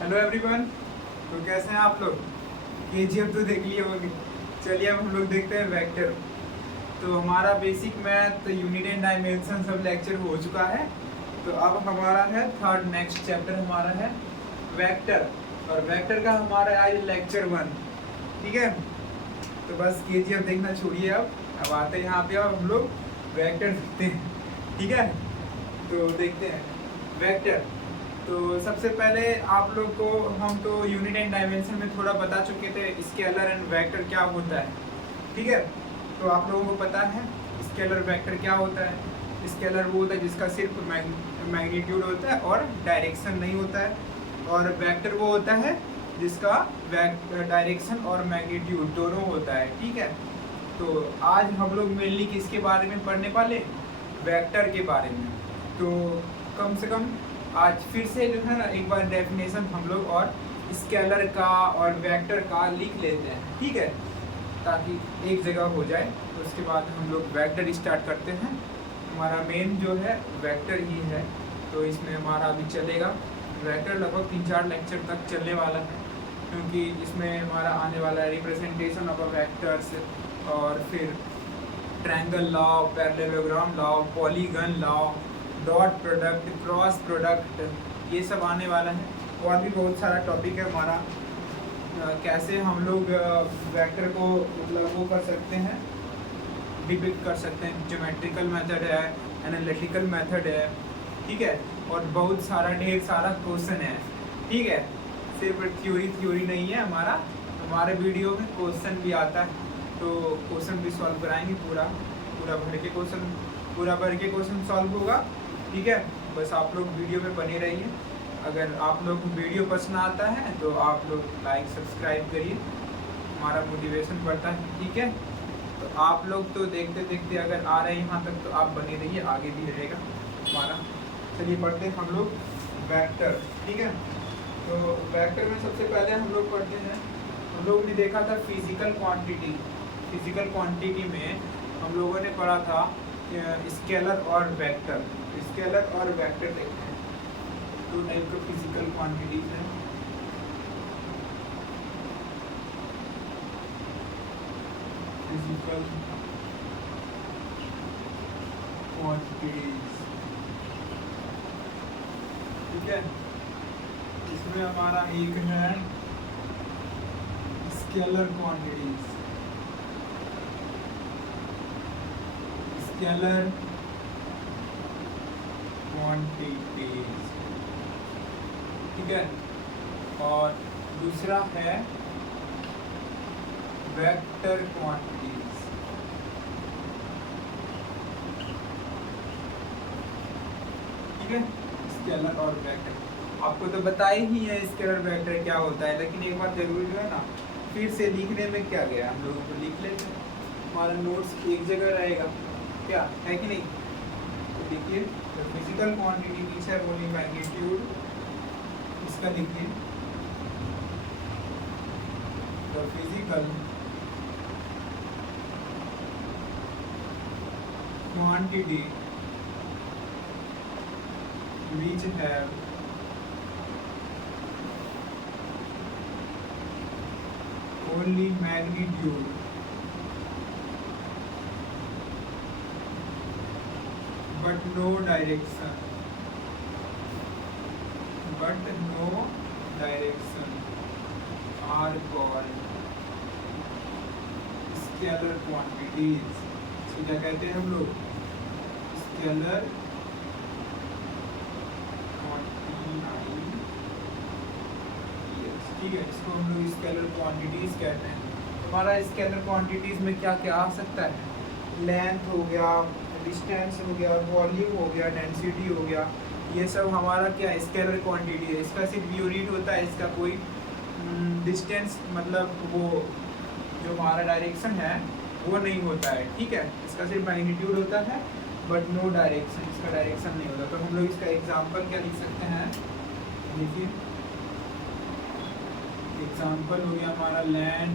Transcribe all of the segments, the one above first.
Hello everyone. तो कैसे हैं आप लोग? केजीएफ तो देख लिए होंगे। चलिए अब हम लोग देखते हैं वेक्टर। तो हमारा basic math unit and dimension सब लेक्चर हो चुका है। तो अब हमारा है थर्ड नेक्स्ट चैप्टर हमारा है वेक्टर। और वेक्टर का हमारा आज लेक्चर 1। ठीक है, तो बस केजीएफ देखना छोड़िए। अब आते हैं यहाँ पे, अब हम लोग वेक्टर देखते हैं। ठीक है, तो देखते हैं वेक्टर। तो सबसे पहले आप लोग को हम तो यूनिट एंड डायमेंशन में थोड़ा बता चुके थे स्केलर एंड वेक्टर क्या होता है। ठीक है, तो आप लोगों को पता है स्केलर वेक्टर क्या होता है। स्केलर वो होता है जिसका सिर्फ मैग्नीट्यूड होता है और डायरेक्शन नहीं होता है, और वेक्टर वो होता है जिसका डायरेक्शन और मैग्नीट्यूड दोनों होता है। ठीक है, तो आज हम लोग मेनली किसके बारे में पढ़ने वाले? वेक्टर के बारे में। तो कम से कम आज फिर से जो है ना एक बार डेफिनेशन हम लोग और स्केलर का और वेक्टर का लिख लेते हैं। ठीक है, ताकि एक जगह हो जाए। तो उसके बाद हम लोग वेक्टर स्टार्ट करते हैं। हमारा मेन जो है वेक्टर ही है, तो इसमें हमारा अभी चलेगा वेक्टर लगभग 3-4 लेक्चर तक चलने वाला है, क्योंकि इसमें हमारा आने वाला है रिप्रेजेंटेशन ऑफ वेक्टर्स, और फिर triangle law, parallelogram law, polygon law, dot product, cross product, ये सब आने वाला है। और भी बहुत सारा टॉपिक है हमारा। कैसे हम लोग वेक्टर को मतलब वो कर सकते हैं, डिपिक्ट कर सकते हैं। ज्योमेट्रिकल मेथड है, एनालिटिकल मेथड है। ठीक है, और बहुत सारा ढेर सारा क्वेश्चन है। ठीक है, सिर्फ थ्योरी नहीं है हमारे वीडियो में क्वेश्चन भी आता है, तो क्वेश्चन भी सॉल्व कराएंगे। पूरा भर के क्वेश्चन सॉल्व होगा। ठीक है, बस आप लोग वीडियो में बने रहिए। अगर आप लोग को वीडियो पसंद आता है तो आप लोग लाइक सब्सक्राइब करिए, हमारा मोटिवेशन बढ़ता है। ठीक है, तो आप लोग तो देखते देखते अगर आ रहे हैं यहाँ तक, तो आप बने रहिए, आगे भी रहेगा हमारा। चलिए पढ़ते हैं हम लोग वेक्टर। ठीक है, तो वेक्टर में सबसे पहले हम लोग पढ़ते हैं, हम लोगों ने देखा था फिजिकल क्वांटिटी। फिजिकल क्वांटिटी में हम लोगों ने पढ़ा था स्केलर और वेक्टर। स्केलर और वेक्टर देखते हैं, दो टाइप का फिजिकल क्वांटिटीज है। फिजिकल क्वांटिटीज, ठीक है, इसमें हमारा एक है स्केलर क्वांटिटीज। स्केलर क्वांटिटीज, ठीक है, और दूसरा है वेक्टर क्वांटिटीज। ठीक है, स्केलर और वेक्टर आपको तो बताया ही है स्केलर वेक्टर क्या होता है, लेकिन एक बार जरूरी जो है ना फिर से लिखने में क्या गया, हम लोगों को लिख लेते हैं। हमारा नोट्स एक जगह रहेगा, क्या है कि नहीं? तो देखिए, तो फिजिकल क्वांटिटी मींस है वॉल्यूम मैग्नीट्यूड, इसका देखिए the physical quantity which have only magnitude but no direction are called scalar quantities। इसको क्या कहते हैं हम लोग? Scalar quantities. ठीक है, इसको हम लोग स्केलर क्वांटिटीज कहते हैं। हमारा स्केलर क्वांटिटीज में क्या क्या आ सकता है? लेंथ हो गया, डिस्टेंस हो गया, वॉल्यूम हो गया, डेंसिटी हो गया, ये सब हमारा क्या स्केलर क्वांटिटी है। इसका सिर्फ यूनिट होता है, इसका कोई डिस्टेंस मतलब वो जो हमारा डायरेक्शन है वो नहीं होता है। ठीक है, इसका सिर्फ मैग्नीट्यूड होता है बट नो डायरेक्शन, इसका डायरेक्शन नहीं होता। तो हम लोग इसका एग्जांपल क्या लिख सकते हैं? देखिए, एग्जांपल हो गया हमारा लैंड,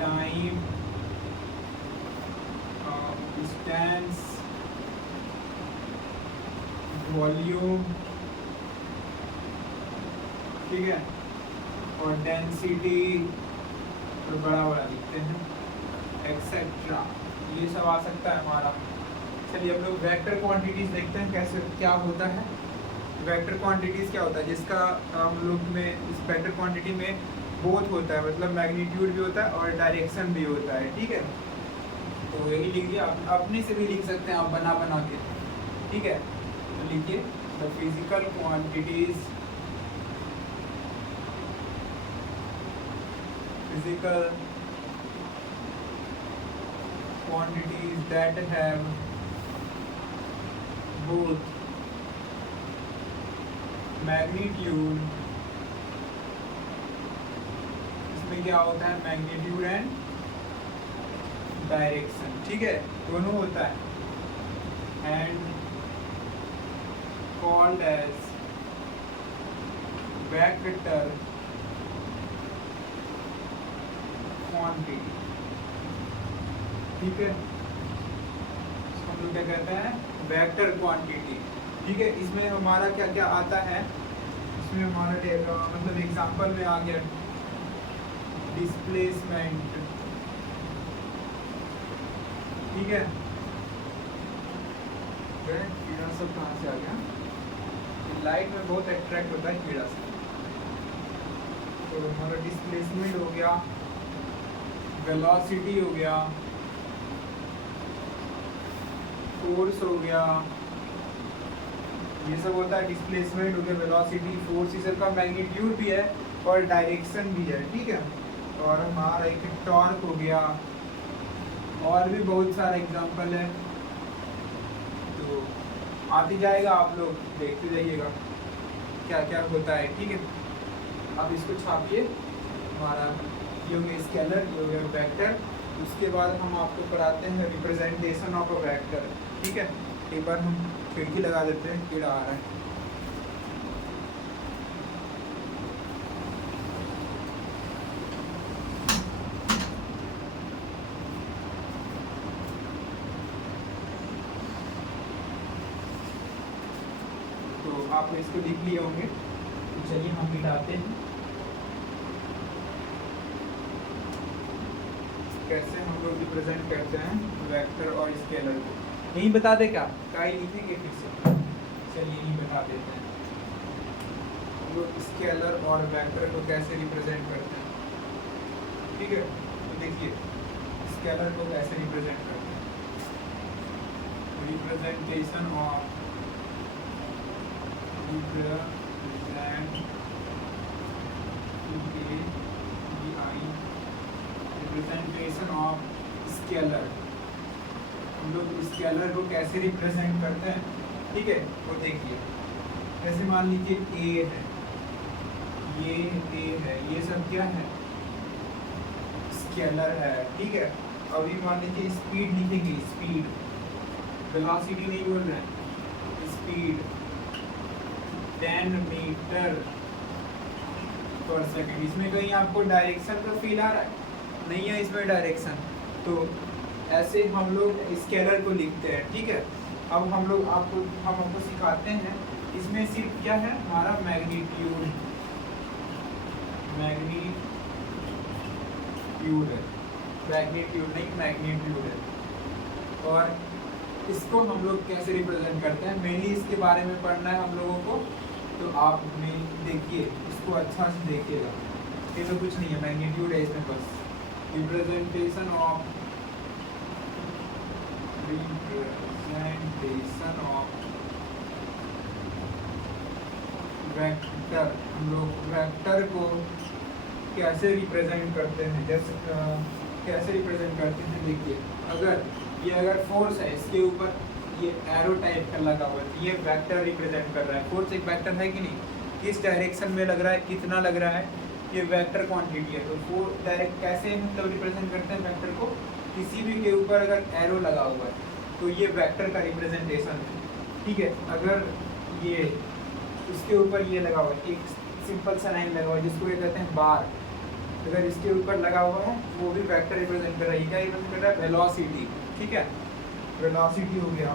टाइम, डिस्टेंस, वॉल्यूम, ठीक है, और डेंसिटी तो बड़ा बड़ा लिखते हैं, एक्सेट्रा, ये सब आ सकता है हमारा। चलिए हम लोग वेक्टर क्वांटिटीज देखते हैं कैसे क्या होता है। वेक्टर क्वांटिटीज क्या होता है, जिसका हम लोग में इस वेक्टर क्वांटिटी में बोथ होता है, मतलब मैग्नीट्यूड भी होता है और डायरेक्शन भी होता है। ठीक है, तो यही लिखिए, आप अपने से भी लिख सकते हैं आप बना बना के। ठीक है, तो लिखिए the physical quantities, physical quantities that have both magnitude, इसमें क्या होता है, मैग्नीट्यूड एंड डायरेक्शन। ठीक है, दोनों होता है, and called as vector quantity. ठीक है, इसको हम लोग क्या कहते हैं, वेक्टर क्वांटिटी। ठीक है, इसमें हमारा क्या क्या आता है, इसमें हमारा मतलब एग्जांपल में आ गया डिस्प्लेसमेंट। ठीक है, कीड़ा सब कहाँ से आ गया, लाइट में बहुत अट्रैक्ट होता है कीड़ा से। तो हमारा डिस्प्लेसमेंट हो गया, वेलोसिटी हो गया, फोर्स हो गया, ये सब होता है। डिस्प्लेसमेंट हो गया, वेलोसिटी, फोर्स, ये सब का मैग्नीट्यूड भी है और डायरेक्शन भी है। ठीक है, और हमारा एक टॉर्क हो गया, और भी बहुत सारे एग्जांपल है, तो आती जाएगा, आप लोग देखते जाइएगा क्या क्या होता है। ठीक है, अब इसको छापिए, हमारा ये हो गया स्केलर, ये हो गया वेक्टर। उसके बाद हम आपको कराते हैं रिप्रेजेंटेशन ऑफ अ वेक्टर। ठीक है, एक बार हम खिड़की लगा देते हैं, कीड़ा आ रहा है। तो आप इसको लिख लिए होंगे, तो चलिए हम मिटाते हैं। कैसे हम लोग रिप्रेजेंट करते हैं वेक्टर और स्केलर को, यही बता दे क्या, ही लिखेंगे फिर से, चलिए यही बता देते हैं हम लोग स्केलर और वेक्टर को कैसे रिप्रेजेंट करते हैं। ठीक है, तो देखिए स्केलर को कैसे रिप्रेजेंट करते हैं, representation of representation of scalar, हम लोग स्केलर को कैसे रिप्रेजेंट करते हैं। ठीक है, वो देखिए, जैसे मान लीजिए ए है, ये ए है, ये सब क्या है, स्केलर है। ठीक है, अभी मान लीजिए स्पीड लिखेंगे, स्पीड, वेलोसिटी नहीं बोल रहे हैं, स्पीड 10 मीटर पर सेकंड। इसमें कहीं आपको डायरेक्शन का फील आ रहा है, नहीं है इसमें डायरेक्शन, तो ऐसे हम लोग स्केलर को लिखते हैं। ठीक है, अब हम आपको सिखाते हैं, इसमें सिर्फ क्या है, हमारा मैग्नीट्यूड है, मैग्नीट्यूड नहीं, मैग्नीट्यूड है। और इसको हम लोग कैसे रिप्रेजेंट करते हैं, मेनली इसके बारे में पढ़ना है हम लोगों को, तो आप देखिए इसको अच्छा से देखिएगा, ये तो कुछ नहीं है, मैग्नीट्यूड है इसमें बस। रिप्रेजेंटेशन ऑफ वेक्टर, हम लोग वेक्टर को कैसे रिप्रेजेंट करते हैं, जैसे कैसे रिप्रेजेंट करते हैं, देखिए अगर फोर्स है, इसके ऊपर ये एरो टाइप का लगा हुआ है, ये वेक्टर रिप्रेजेंट कर रहा है। फोर्स एक वेक्टर है कि नहीं, किस डायरेक्शन में लग रहा है, कितना लग रहा है, ये वेक्टर क्वांटिटी है। तो फोर्स डायरेक्ट कैसे मतलब रिप्रेजेंट करते हैं वेक्टर को, किसी भी के ऊपर अगर एरो लगा हुआ है तो ये वेक्टर का रिप्रेजेंटेशन है। ठीक है, अगर ये इसके ऊपर ये लगा हुआ है, एक सिंपल सा लाइन लगा हुआ है जिसको ये कहते हैं बार, अगर इसके ऊपर लगा हुआ है वो भी वेक्टर रिप्रेजेंट कर रहा है। क्या रिप्रेजेंट कर रहा है, वेलोसिटी। ठीक है, वेलोसिटी हो गया।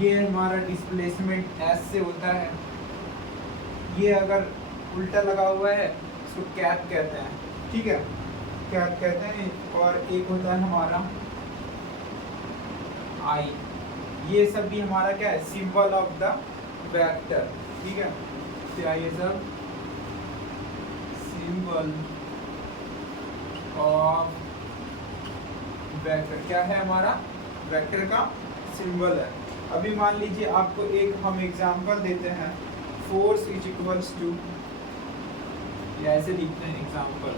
ये हमारा डिस्प्लेसमेंट एस से होता है, ये अगर उल्टा लगा हुआ है, इसको कैप कहते हैं, ठीक है, कैप कहते हैं। और एक होता है हमारा आई। ये सब भी हमारा क्या है, सिंबल ऑफ द वेक्टर, ठीक है। क्या ये सब सिंबल ऑफ वेक्टर क्या है, हमारा वेक्टर का सिंबल है। अभी मान लीजिए आपको एक हम एग्जांपल देते हैं, फोर्स इज इक्वल्स टू, ऐसे लिखते हैं example,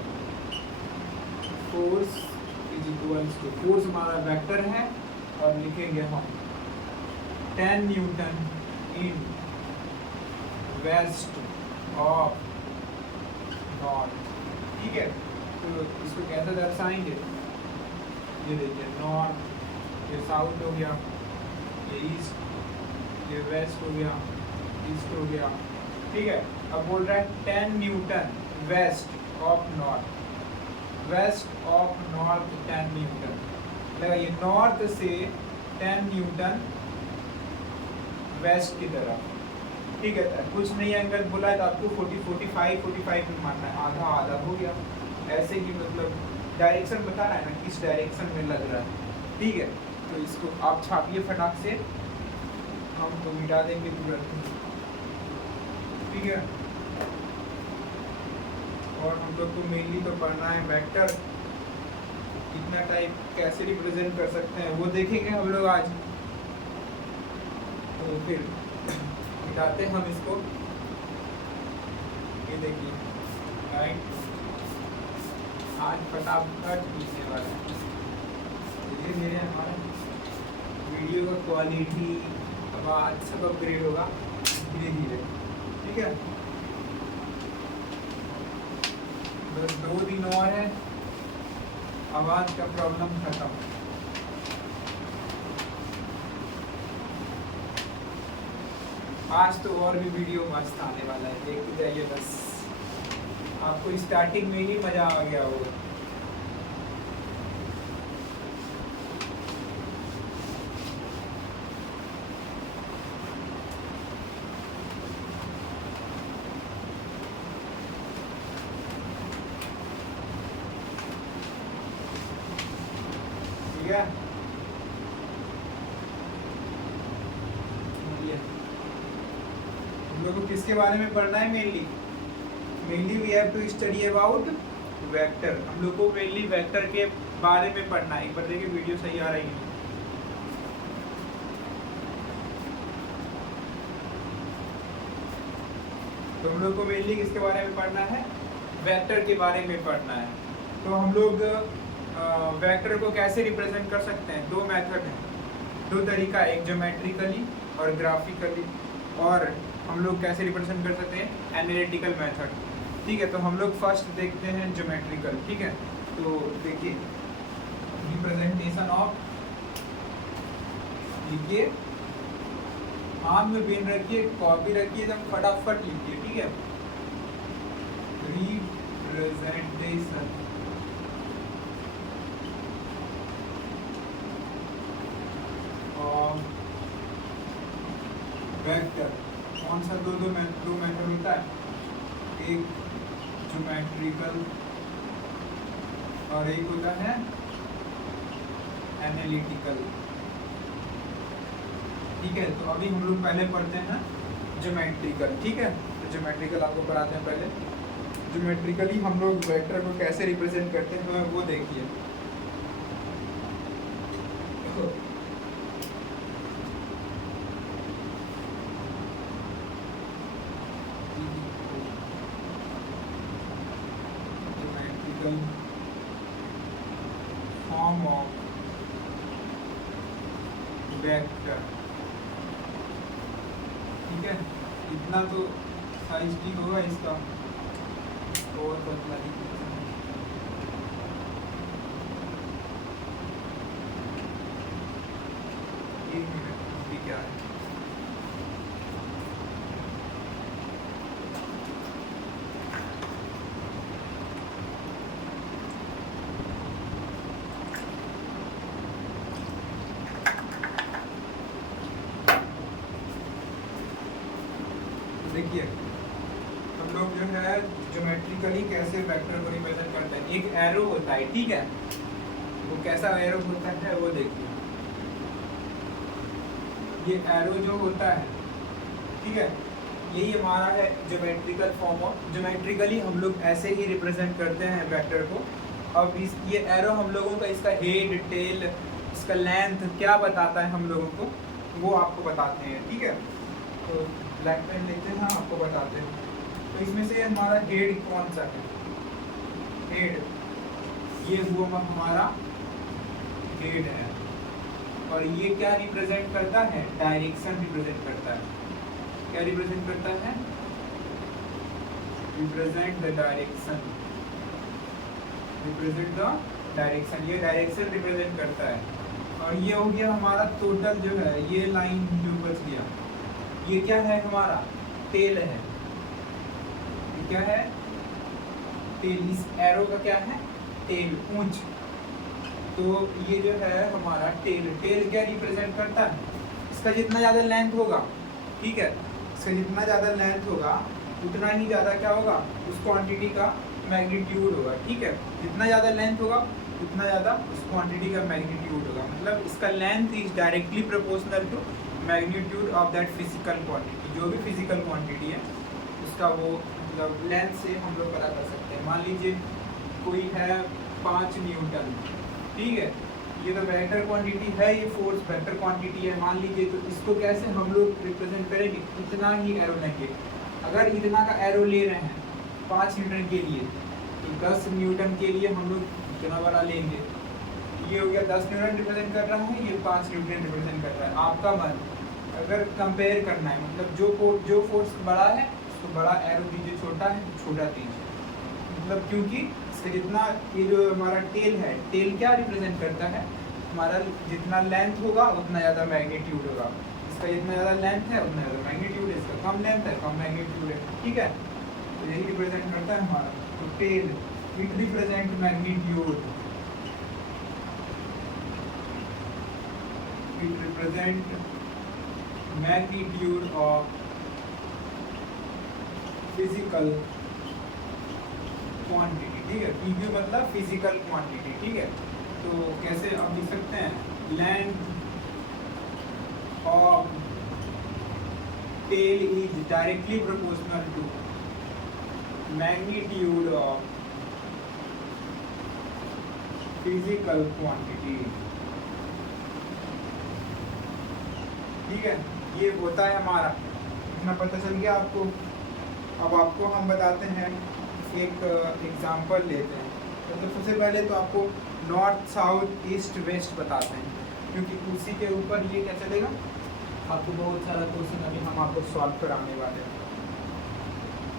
force is equals to, force हमारा वेक्टर है और लिखेंगे हम 10 newton in west of north, ठीक है। तो इसको कैसे दर्शाएंगे, ये देखिए नॉर्थ, ये साउथ हो गया, ये ईस्ट, ये वेस्ट हो गया, ईस्ट हो गया, ठीक है। अब बोल रहा है 10 newton west of north, west of north 10 newton, लगाइए नॉर्थ से 10 न्यूटन वेस्ट की तरफ, ठीक है। कुछ नहीं एंगल बोला है तो आपको 45 में मानना है, आधा आधा हो गया, ऐसे ही मतलब डायरेक्शन बता रहा है ना, किस डायरेक्शन में लग रहा है, ठीक है। तो इसको आप छापिए फटाक से, हम तो मिटा देंगे तुरंत, ठीक है। और हम लोग को मेनली तो पढ़ना है वेक्टर, कितना टाइप कैसे रिप्रेजेंट कर सकते हैं वो देखेंगे हम लोग आज। तो फिर मिटाते हम इसको, ये देखिए राइट, आज फटाफट लिखने वाला है। धीरे धीरे हमारा वीडियो का क्वालिटी आवाज़ सब अपग्रेड होगा धीरे धीरे, ठीक है। बस 2 दिन और है, आवाज़ का प्रॉब्लम खत्म। आज तो और भी वीडियो मस्त आने वाला है, देखते जाइए बस, आपको स्टार्टिंग में ही मज़ा आ गया होगा। ठीक है, हम लोग को किसके बारे में पढ़ना है, mainly we have to study about vector. हम लोग को मेनली वेक्टर के बारे में पढ़ना है। एक बार देखिए वीडियो सही आ रही है, तो हम लोग को मेनली किसके बारे में पढ़ना है, वेक्टर के बारे में पढ़ना है। तो हम लोग वेक्टर को कैसे रिप्रेजेंट कर सकते हैं, 2 मेथड हैं, 2 तरीका, एक ज्योमेट्रिकली और ग्राफिकली। और हम लोग कैसे रिप्रेजेंट कर सकते हैं, एनालिटिकल मेथड, ठीक है। तो हम लोग फर्स्ट देखते हैं ज्योमेट्रिकल, ठीक है। तो देखिए रिप्रेजेंटेशन ऑफ, लिखिए हाथ में पेन रखिए, कॉपी रखिए, एकदम फटाफट लिखिए, ठीक है। रिप्रेजेंटेशन ऑफ वेक्टर, कौन सा दो मेथड होता है, एक ज्योमेट्रिकल और एक होता है एनालिटिकल, ठीक है। तो अभी हम लोग पहले पढ़ते हैं ज्योमेट्रिकल, ठीक है। तो ज्योमेट्रिकल आपको पढ़ाते हैं पहले। ज्योमेट्रिकली हम लोग वेक्टर को कैसे रिप्रेजेंट करते हैं वो देखिए। फॉर्म ऑफ वेक्टर, ठीक है। इतना तो साइज ठीक होगा इसका, और पतला एक मिनट क्या है, देखिए हम लोग जो है ज्योमेट्रिकली कैसे वेक्टर को रिप्रेजेंट करते हैं। एक एरो होता है, ठीक है, वो कैसा एरो होता है वो देखिए। ये एरो जो होता है, ठीक है, यही हमारा है ज्योमेट्रिकल फॉर्म ऑफ। ज्योमेट्रिकली हम लोग ऐसे ही रिप्रेजेंट करते हैं वेक्टर को। अब इस ये एरो हम लोगों का इसका हेड, टेल, इसका लेंथ क्या बताता है हम लोगों को, वो आपको बताते हैं, ठीक है। तो ब्लैक पेन लेते हैं, आपको बताते हैं। तो इसमें से हमारा हेड कौन सा है, हेड, ये हुआ हमारा हेड है। और ये क्या रिप्रेजेंट करता है, डायरेक्शन रिप्रेजेंट करता है। क्या रिप्रेजेंट करता है, represent the direction, represent the direction, ये डायरेक्शन रिप्रेजेंट करता है। और ये हो गया हमारा टोटल जो है, ये लाइन जो बच गया, ये क्या है हमारा, टेल है। ये क्या है, टेल। इस एरो का क्या है, टेल, पूंछ। तो ये जो है हमारा टेल, टेल क्या रिप्रेजेंट करता है, इसका जितना ज़्यादा लेंथ होगा, ठीक है, इसका जितना ज़्यादा लेंथ होगा उतना ही ज़्यादा क्या होगा, उस क्वांटिटी का मैग्नीट्यूड होगा, ठीक है। जितना ज़्यादा लेंथ होगा उतना ज़्यादा उस क्वांटिटी का मैग्नीट्यूड होगा। मतलब इसका length is directly proportional to magnitude of that physical quantity. जो भी फिजिकल क्वांटिटी है उसका वो मतलब लेंथ से हम लोग पता कर सकते हैं। मान लीजिए कोई है 5 न्यूटन, ठीक है, ये तो वेक्टर क्वांटिटी है, ये फोर्स वेक्टर क्वांटिटी है मान लीजिए। तो इसको कैसे हम लोग रिप्रेजेंट करेंगे, इतना ही एरो लेंगे। अगर इतना का एरो ले रहे हैं 5 न्यूटन के लिए, तो 10 न्यूटन के लिए हम लोग इतना बड़ा लेंगे। ये हो गया 10 न्यूटन रिप्रेजेंट कर रहा है, ये 5 न्यूटन रिप्रेजेंट कर रहा है। आपका मन अगर कंपेयर करना है, मतलब जो फोर्स बड़ा है उसको बड़ा एरो दीजिए, छोटा है छोटा दीजिए। मतलब क्योंकि इसका जितना, ये जो हमारा टेल है, टेल क्या रिप्रेजेंट करता है, हमारा जितना लेंथ होगा उतना ज़्यादा मैग्नीट्यूड होगा। इसका जितना ज़्यादा लेंथ है उतना ज़्यादा मैग्नीट्यूड है, इसका कम लेंथ है कम मैग्नीट्यूड है, ठीक है। तो यही रिप्रेजेंट करता है हमारा। तो tail it represent magnitude, it represent magnitude of physical quantity, ठीक है। पीक्यू मतलब फिजिकल क्वांटिटी, ठीक है। तो कैसे आप लिख सकते हैं, length of tail is directly proportional to magnitude of physical quantity, ठीक है। ये होता है हमारा, इतना पता चल गया आपको। अब आपको हम बताते हैं, एक एग्जांपल लेते हैं। तो सबसे पहले तो आपको नॉर्थ साउथ ईस्ट वेस्ट बताते हैं, क्योंकि उसी के ऊपर ये क्या चलेगा, आपको बहुत सारा क्वेश्चन अभी हम आपको सॉल्व कराने वाले हैं।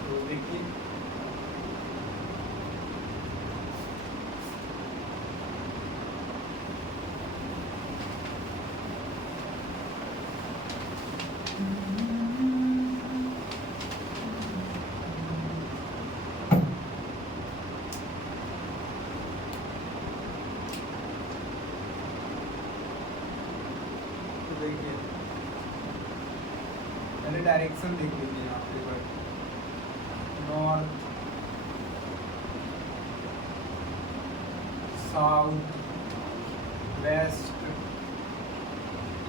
तो देखिए, पहले डायरेक्शन देख लीजिए यहाँ पे, नॉर्थ साउथ वेस्ट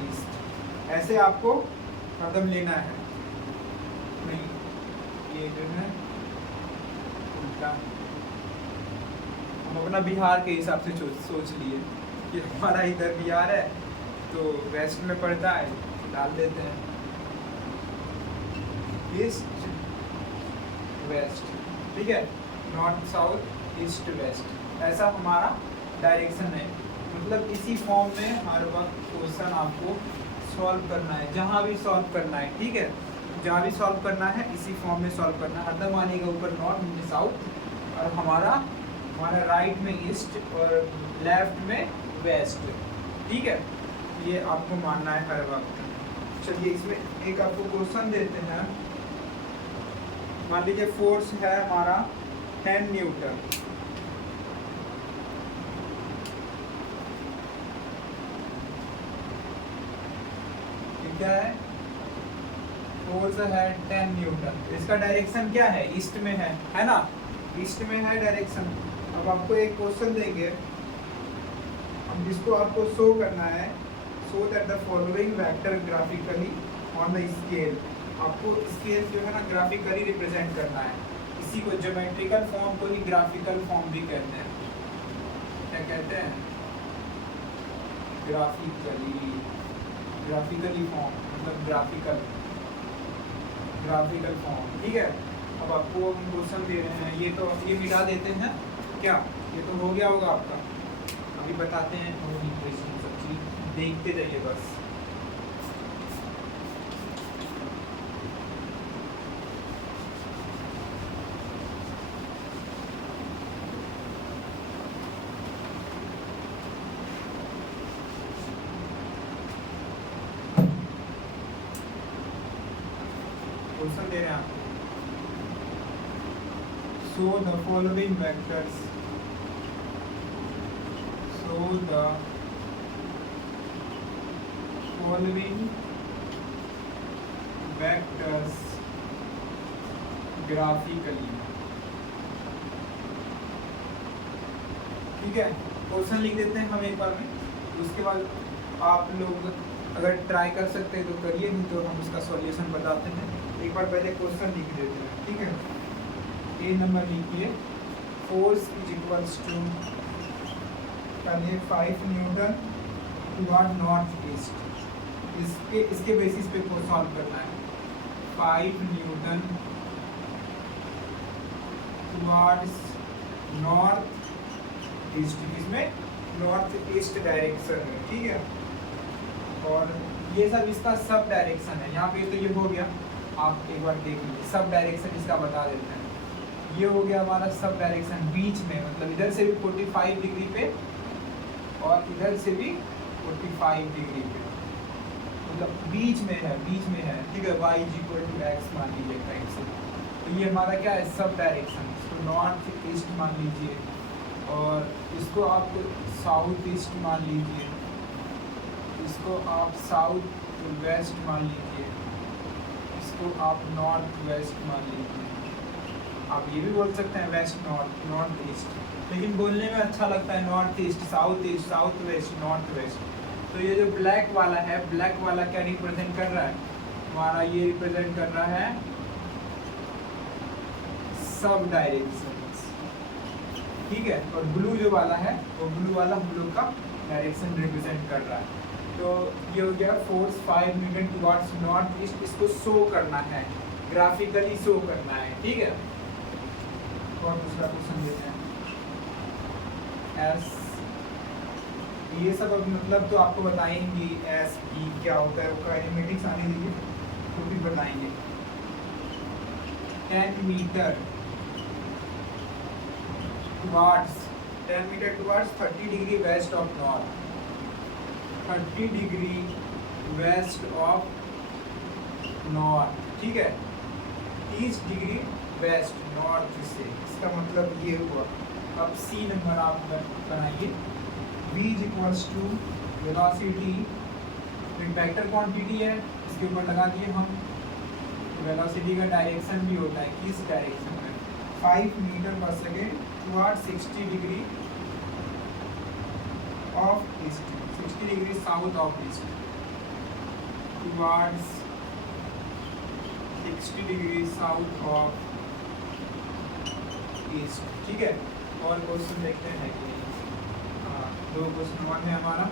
ईस्ट, ऐसे आपको कदम लेना है। नहीं, ये जो है उल्टा, हम अपना बिहार के हिसाब से सोच लिए कि हमारा इधर बिहार है तो वेस्ट में पड़ता है, डाल देते हैं ईस्ट वेस्ट, ठीक है, नॉर्थ साउथ ईस्ट वेस्ट, ऐसा हमारा डायरेक्शन है। मतलब इसी फॉर्म में हर वक्त क्वेश्चन आपको सॉल्व करना है, जहाँ भी सॉल्व करना है, ठीक है, जहाँ भी सॉल्व करना है इसी फॉर्म में सॉल्व करना है। हरदम आनेगा ऊपर नॉर्थ नीचे साउथ, और हमारा राइट में ईस्ट और लेफ्ट में वेस्ट, ठीक है। ये आपको मानना है हर वक्त। चलिए इसमें एक आपको क्वेश्चन देते हैं। मान लीजिए फोर्स है हमारा 10 न्यूटन, क्या है, फोर्स है 10 न्यूटन। इसका डायरेक्शन क्या है, ईस्ट में है ना, ईस्ट में है डायरेक्शन। अब आपको एक क्वेश्चन देंगे, अब जिसको आपको शो करना है, show that the following vector graphically on the scale. आपको स्केल जो है ना ग्राफिकली रिप्रेजेंट करना है। इसी को ज्योमेट्रिकल फॉर्म को ही ग्राफिकल फॉर्म भी कहते हैं। क्या कहते हैं, ग्राफिकली, ग्राफिकली फॉर्म मतलब ग्राफिकल फॉर्म, ठीक है। अब आपको हम क्वेश्चन दे रहे हैं, ये तो ये मिटा देते हैं क्या, ये तो हो गया होगा आपका, अभी बताते हैं और इक्वेशन सब चीज देखते जाइए बस। क्वेश्चन दे रहे हैं आपको, show the following vectors, show the following vectors graphically, ठीक है। क्वेश्चन लिख देते हैं हम एक बार में, उसके बाद आप लोग अगर ट्राई कर सकते हैं तो करिए, नहीं तो हम उसका सॉल्यूशन बताते हैं। एक बार पहले क्वेश्चन लिख देते हैं, ठीक है। ए नंबर लिखिए, फोर्स इज इक्वल्स टू, पहले 5 न्यूटन टुवर्ड नॉर्थ ईस्ट, इसके बेसिस पे को सॉल्व करना है। 5 न्यूटन टुवर्ड्स नॉर्थ ईस्ट, इसमें नॉर्थ ईस्ट डायरेक्शन है, ठीक है। और ये सब इसका सब डायरेक्शन है। यहाँ पे तो ये हो गया, आप एक बार देख लीजिए, सब डायरेक्शन इसका बता देते हैं। ये हो गया हमारा सब डायरेक्शन, बीच में मतलब इधर से भी 45 डिग्री पे और इधर से भी 45 डिग्री पे, मतलब बीच में है, ठीक है। y = x मान लीजिए टाइप से, तो ये हमारा क्या है, सब डायरेक्शन। इसको नॉर्थ ईस्ट मान लीजिए और इसको आप साउथ ईस्ट मान लीजिए, इसको आप साउथ वेस्ट मान लीजिए, इसको आप नॉर्थ वेस्ट मान लीजिए। आप ये भी बोल सकते हैं वेस्ट नॉर्थ, नॉर्थ ईस्ट, लेकिन बोलने में अच्छा लगता है north east, south west, north west. तो ये जो ब्लैक वाला है, ब्लैक वाला क्या रिप्रेजेंट कर रहा है हमारा, ये रिप्रेजेंट कर रहा है सब डायरेक्शंस, ठीक है। और ब्लू जो वाला है, वो ब्लू वाला हम लोग का डायरेक्शन रिप्रेजेंट कर रहा है। तो ये हो गया force 5 Newton towards north east, इसको शो करना है, ग्राफिकली शो करना है, ठीक है। और दूसरा क्वेश्चन देते हैं, एस, ये सब अब मतलब तो आपको बताएंगे एस पी क्या होता है, वो काइनेमेटिक्स आने दीजिए तो भी बताएंगे। 10 metre towards 30 degree west of north, 30 degree west of north, ठीक है। 30 डिग्री वेस्ट नॉर्थ से, इसका मतलब ये हुआ। अब सी नंबर आप बनाइए, v = वेलोसिटी, वेक्टर क्वांटिटी है, इसके ऊपर लगा दिए हम। वेलोसिटी का डायरेक्शन भी होता है, किस डायरेक्शन में, 5 मीटर पर second towards 60 degree of east, 60 degree south of east, towards 60 degree south of east, ठीक है। और क्वेश्चन देखते हैं कि हाँ, 2 क्वेश्चन और है हमारा।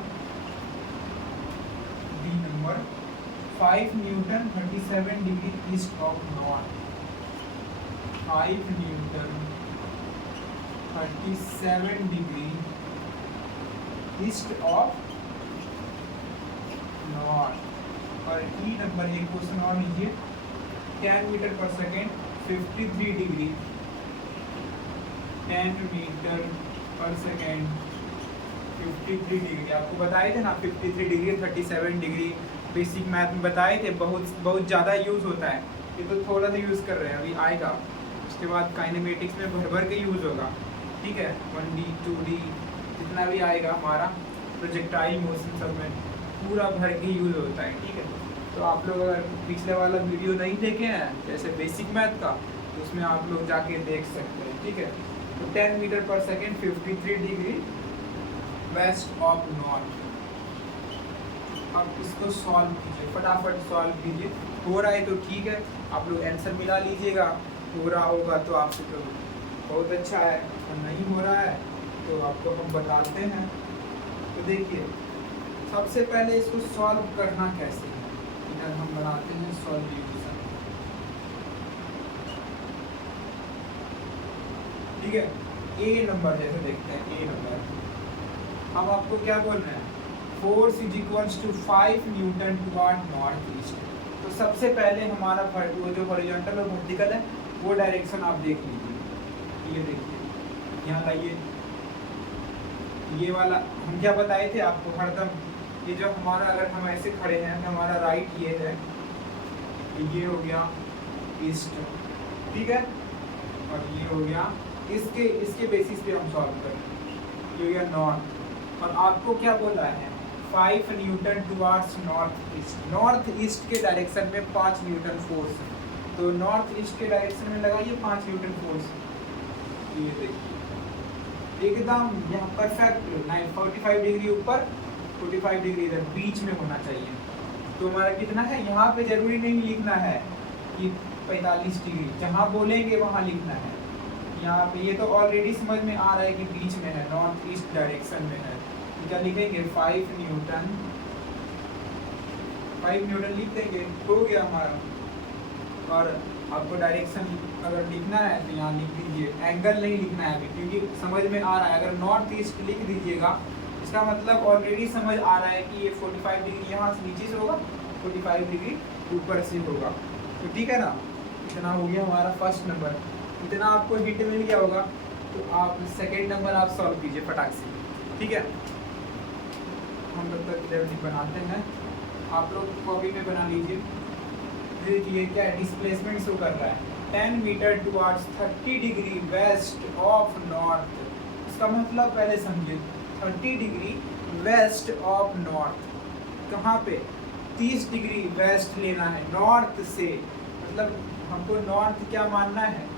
B number, 5 newton 37 degree east of north, 5 newton 37 degree east of north. और ई नंबर, एक क्वेश्चन और लीजिए, 10 मीटर पर सेकेंड 53 डिग्री, 10 मीटर पर सेकेंड 53 डिग्री, आपको बताए थे ना 53 डिग्री 37 डिग्री, बेसिक मैथ में बताए थे। बहुत ज़्यादा यूज़ होता है, ये तो थोड़ा सा यूज़ कर रहे हैं, अभी आएगा। उसके बाद काइनेमेटिक्स में भर भर के यूज़ होगा, ठीक है। 1D 2D जितना भी आएगा हमारा प्रोजेक्टाइल मोशन सब में पूरा भर के यूज़ होता है, ठीक है। तो आप लोग अगर पिछले वाला वीडियो नहीं देखे हैं जैसे बेसिक मैथ का, तो उसमें आप लोग जाके देख सकते हैं, ठीक है। तो 10 मीटर पर second 53 degree west of north. अब इसको सॉल्व कीजिए, फटाफट सॉल्व कीजिए। हो रहा है तो ठीक है, आप लोग आंसर मिला लीजिएगा। हो रहा होगा तो आपसे तो बहुत अच्छा है, और नहीं हो रहा है तो आपको हम बताते हैं। तो देखिए, सबसे पहले इसको सॉल्व करना कैसे है, इधर हम बनाते हैं सॉल्यूशन, ठीक है। ए नंबर जैसे देखते हैं, ए नंबर हम आपको क्या बोल रहे हैं, force is equals to 5 newton toward north east. तो सबसे पहले हमारा वो जो हॉरिजॉन्टल और वर्टिकल है वो डायरेक्शन आप देख लीजिए। ये देखिए, यहाँ लाइए, ये वाला हम क्या बताए थे आपको हरदम, ये जो हमारा अगर हम ऐसे खड़े हैं तो हमारा राइट ये है, ये हो गया ईस्ट, ठीक है, और ये हो गया इसके बेसिस पे हम सॉल्व कर रहे हैं, ये हो गया नॉर्थ। और आपको क्या बोला है, 5 Newton towards north east. North east के डायरेक्शन में 5 न्यूटन फोर्स है, तो नॉर्थ ईस्ट के डायरेक्शन में लगाइए 5 न्यूटन फोर्स। ये देखिए एकदम यहाँ परफेक्ट 45 डिग्री ऊपर, 45 डिग्री इधर बीच में होना चाहिए। तो हमारा कितना है, यहाँ पे जरूरी नहीं लिखना है कि 45 डिग्री, जहाँ बोलेंगे वहाँ लिखना है। यहाँ पे ये तो ऑलरेडी समझ में आ रहा है कि बीच में है, नॉर्थ ईस्ट डायरेक्शन में है। तो क्या लिखेंगे, 5 न्यूटन, 5 न्यूटन लिख देंगे, हो गया हमारा। और आपको डायरेक्शन अगर लिखना है तो यहाँ लिख दीजिए, एंगल नहीं लिखना है अभी, क्योंकि समझ में आ रहा है। अगर नॉर्थ ईस्ट लिख दीजिएगा इसका मतलब ऑलरेडी समझ आ रहा है कि ये 45 डिग्री यहाँ से नीचे से होगा, 45 डिग्री ऊपर से होगा। तो ठीक है ना, इतना हो गया हमारा फर्स्ट नंबर। इतना आपको हिट मिल गया होगा, तो आप सेकेंड नंबर आप सॉल्व कीजिए फटाक से, ठीक है। हम तब तक इधर बनाते हैं, आप लोग कॉपी में बना लीजिए। देखिए क्या डिस्प्लेसमेंट शो कर रहा है, 10 metre towards 30 degree west of north. इसका मतलब पहले समझिए, 30 डिग्री वेस्ट ऑफ नॉर्थ, कहाँ पे, 30 डिग्री वेस्ट लेना है नॉर्थ से। मतलब हमको नॉर्थ क्या मानना है,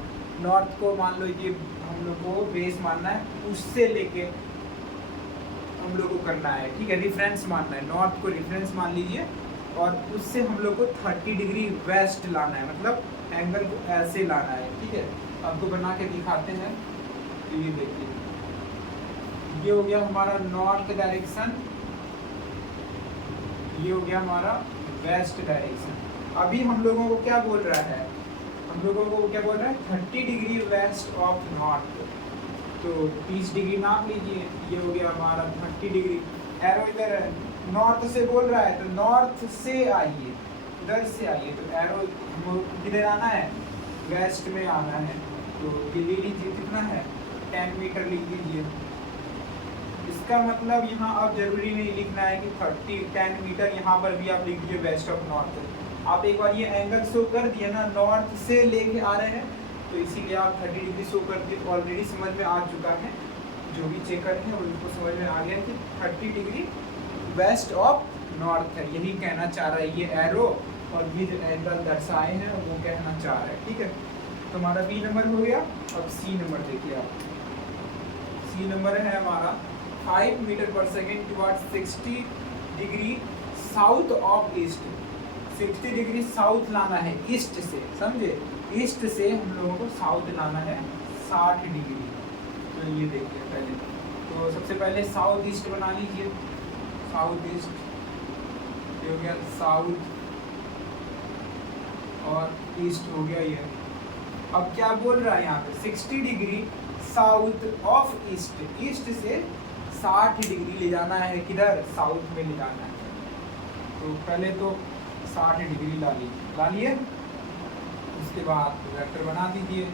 नॉर्थ को मान लो ये हम लोग को बेस मानना है, उससे लेके हम लोग को करना है, ठीक है, रिफरेंस मानना है, नॉर्थ को रिफरेंस मान लीजिए, और उससे हम लोग को 30 डिग्री वेस्ट लाना है, मतलब एंगल को ऐसे लाना है, ठीक है। आपको बना के दिखाते हैं। तो ये देखिए, ये हो गया हमारा नॉर्थ डायरेक्शन, ये हो गया हमारा वेस्ट डायरेक्शन। अभी हम लोगों को क्या बोल रहा है, हम लोगों को क्या बोल रहा है, 30 डिग्री वेस्ट ऑफ नॉर्थ। तो 30 डिग्री नाप लीजिए, ये हो गया हमारा 30 डिग्री। एरो इधर है, नॉर्थ से बोल रहा है तो नॉर्थ से आइए, इधर से आइए, तो एरो किधर आना है, वेस्ट में आना है। तो ये ले लीजिए, कितना है, 10 मीटर लिख दीजिए। इसका मतलब यहाँ अब जरूरी नहीं लिखना है कि 10 मीटर, यहाँ पर भी आप लिख दीजिए वेस्ट ऑफ नॉर्थ। आप एक बार ये एंगल शो कर दिए ना, नॉर्थ से लेके आ रहे हैं, तो इसीलिए आप 30 डिग्री शो कर दिए, ऑलरेडी समझ में आ चुका है। जो भी चेकर है उनको समझ में आ गया कि 30 डिग्री वेस्ट ऑफ नॉर्थ है, यही कहना चाह रहा है ये एरो, और ये जो एंगल दर्शाए हैं वो कहना चाह रहा है, ठीक है। तो हमारा बी नंबर हो गया। अब सी नंबर देखिए आप, सी नंबर है हमारा 5 मीटर पर second towards 60 degree south of east. 60 degree south लाना है ईस्ट से, समझे, ईस्ट से हम लोगों को साउथ लाना है 60 डिग्री। तो ये देखिए पहले, तो सबसे पहले साउथ ईस्ट बना लीजिए, साउथ ईस्ट, ये हो गया साउथ, और ईस्ट हो गया ये। अब क्या बोल रहा है यहाँ पे, 60 degree south of east, east से 60 डिग्री ले जाना है, किधर, साउथ में ले जाना है। तो पहले तो 60 डिग्री ला लिए, उसके बाद वेक्टर बना दीजिए,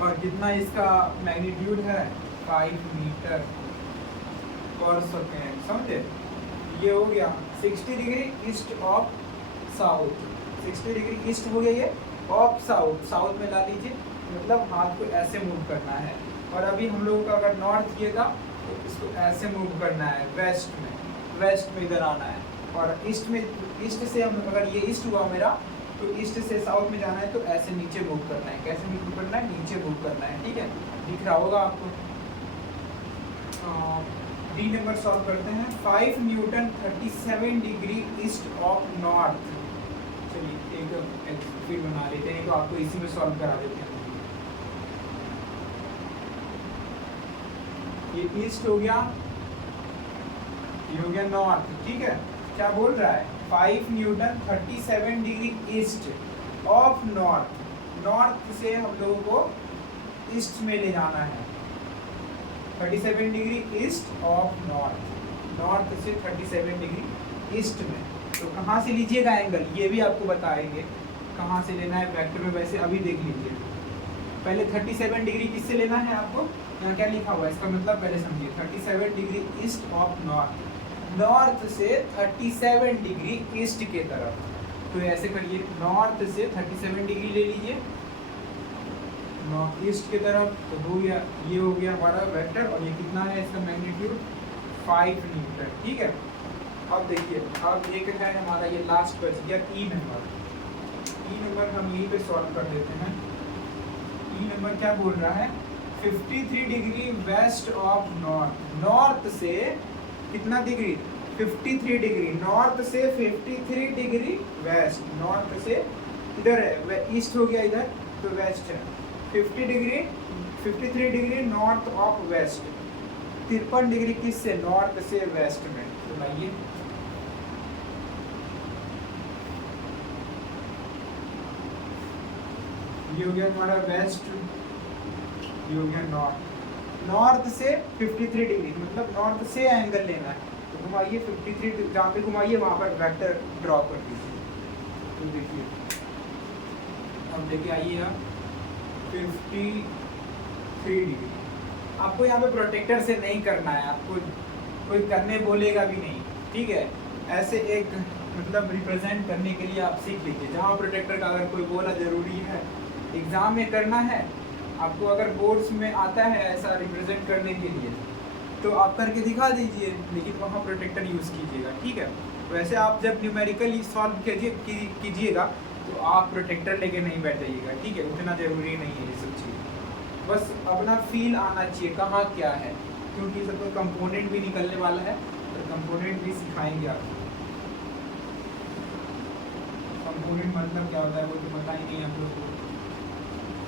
और जितना इसका मैग्नीट्यूड है 5 मीटर पर सेकेंड, समझे। ये हो गया 60 degree east of south, 60 degree east हो गया ये ऑफ साउथ, साउथ में ला लीजिए, मतलब हाथ को ऐसे मूव करना है। और अभी हम लोगों का अगर नॉर्थ ये था तो इसको ऐसे मूव करना है वेस्ट में, वेस्ट में इधर आना है, और ईस्ट में ईस्ट से हम अगर ये ईस्ट हुआ मेरा तो ईस्ट से साउथ में जाना है तो ऐसे नीचे मूव करना है। कैसे मूव करना है? नीचे मूव करना है। ठीक है, दिख रहा होगा आपको। डी नंबर सॉल्व करते हैं। 5 newton 37 degree east of north. चलिए एक फिर बना लेते हैं तो आपको इसी में सॉल्व करा देते हैं। ये ईस्ट हो गया, ये हो गया नॉर्थ। ठीक है, क्या बोल रहा है? 5 newton 37 degree east of north. North से हम लोगों को ईस्ट में ले जाना है। 37 degree east of north, north से 37 डिग्री ईस्ट में। तो कहाँ से लीजिएगा एंगल, ये भी आपको बताएंगे कहाँ से लेना है वेक्टर में। वैसे अभी देख लीजिए, पहले 37 डिग्री किससे लेना है आपको। यहाँ क्या लिखा हुआ है इसका मतलब पहले समझिए। 37 degree east of north, north से 37 डिग्री ईस्ट के तरफ। तो ऐसे करिए, नॉर्थ से 37 डिग्री ले लीजिए नॉर्थ ईस्ट की तरफ। तो हो गया, ये हो गया हमारा वेक्टर। और ये कितना है इसका मैग्नीट्यूड? 5 न्यूटन। ठीक है, अब देखिए, अब एक है हमारा ये लास्ट बच गया ई नंबर। ई नंबर हम यहीं पे सॉल्व कर देते हैं। ई नंबर क्या बोल रहा है? 53 degree west of north. North से कितना डिग्री? 53 डिग्री। नॉर्थ से 53 डिग्री वेस्ट। नॉर्थ से इधर है, ईस्ट हो गया इधर, तो वेस्ट है। 50 degree 53 degree north of west. 53 degree किस से? नॉर्थ से वेस्ट में। तो लाइए, ये हो गया हमारा वेस्ट, ये हो गया नॉर्थ। नॉर्थ से 53 डिग्री मतलब नॉर्थ से एंगल लेना है। तो घुमाइए 53, जहाँ पे घुमाइए वहाँ पर वेक्टर ड्रॉ कर दीजिए। तो देखिए, अब लेके आइए आप 53 डिग्री। आपको यहाँ पे प्रोटेक्टर से नहीं करना है, आपको कोई करने बोलेगा भी नहीं। ठीक है, ऐसे एक मतलब रिप्रेजेंट करने के लिए आप सीख लीजिए। जहाँ प्रोटेक्टर का अगर कोई बोला जरूरी है, एग्जाम में करना है आपको, अगर बोर्ड्स में आता है ऐसा रिप्रेजेंट करने के लिए तो आप करके दिखा दीजिए, लेकिन वहाँ प्रोटेक्टर यूज़ कीजिएगा। ठीक है, वैसे आप जब न्यूमेरिकल सॉल्व कीजिएगा तो आप प्रोटेक्टर लेके नहीं बैठ जाइएगा। ठीक है, उतना ज़रूरी नहीं है ये सब चीज़। बस अपना फील आना चाहिए कहाँ क्या है, क्योंकि सब तो कंपोनेंट भी निकलने वाला है तो कंपोनेंट भी सिखाएंगे आपको। कंपोनेंट मतलब क्या होता है वो तो पता ही नहीं हम लोग को,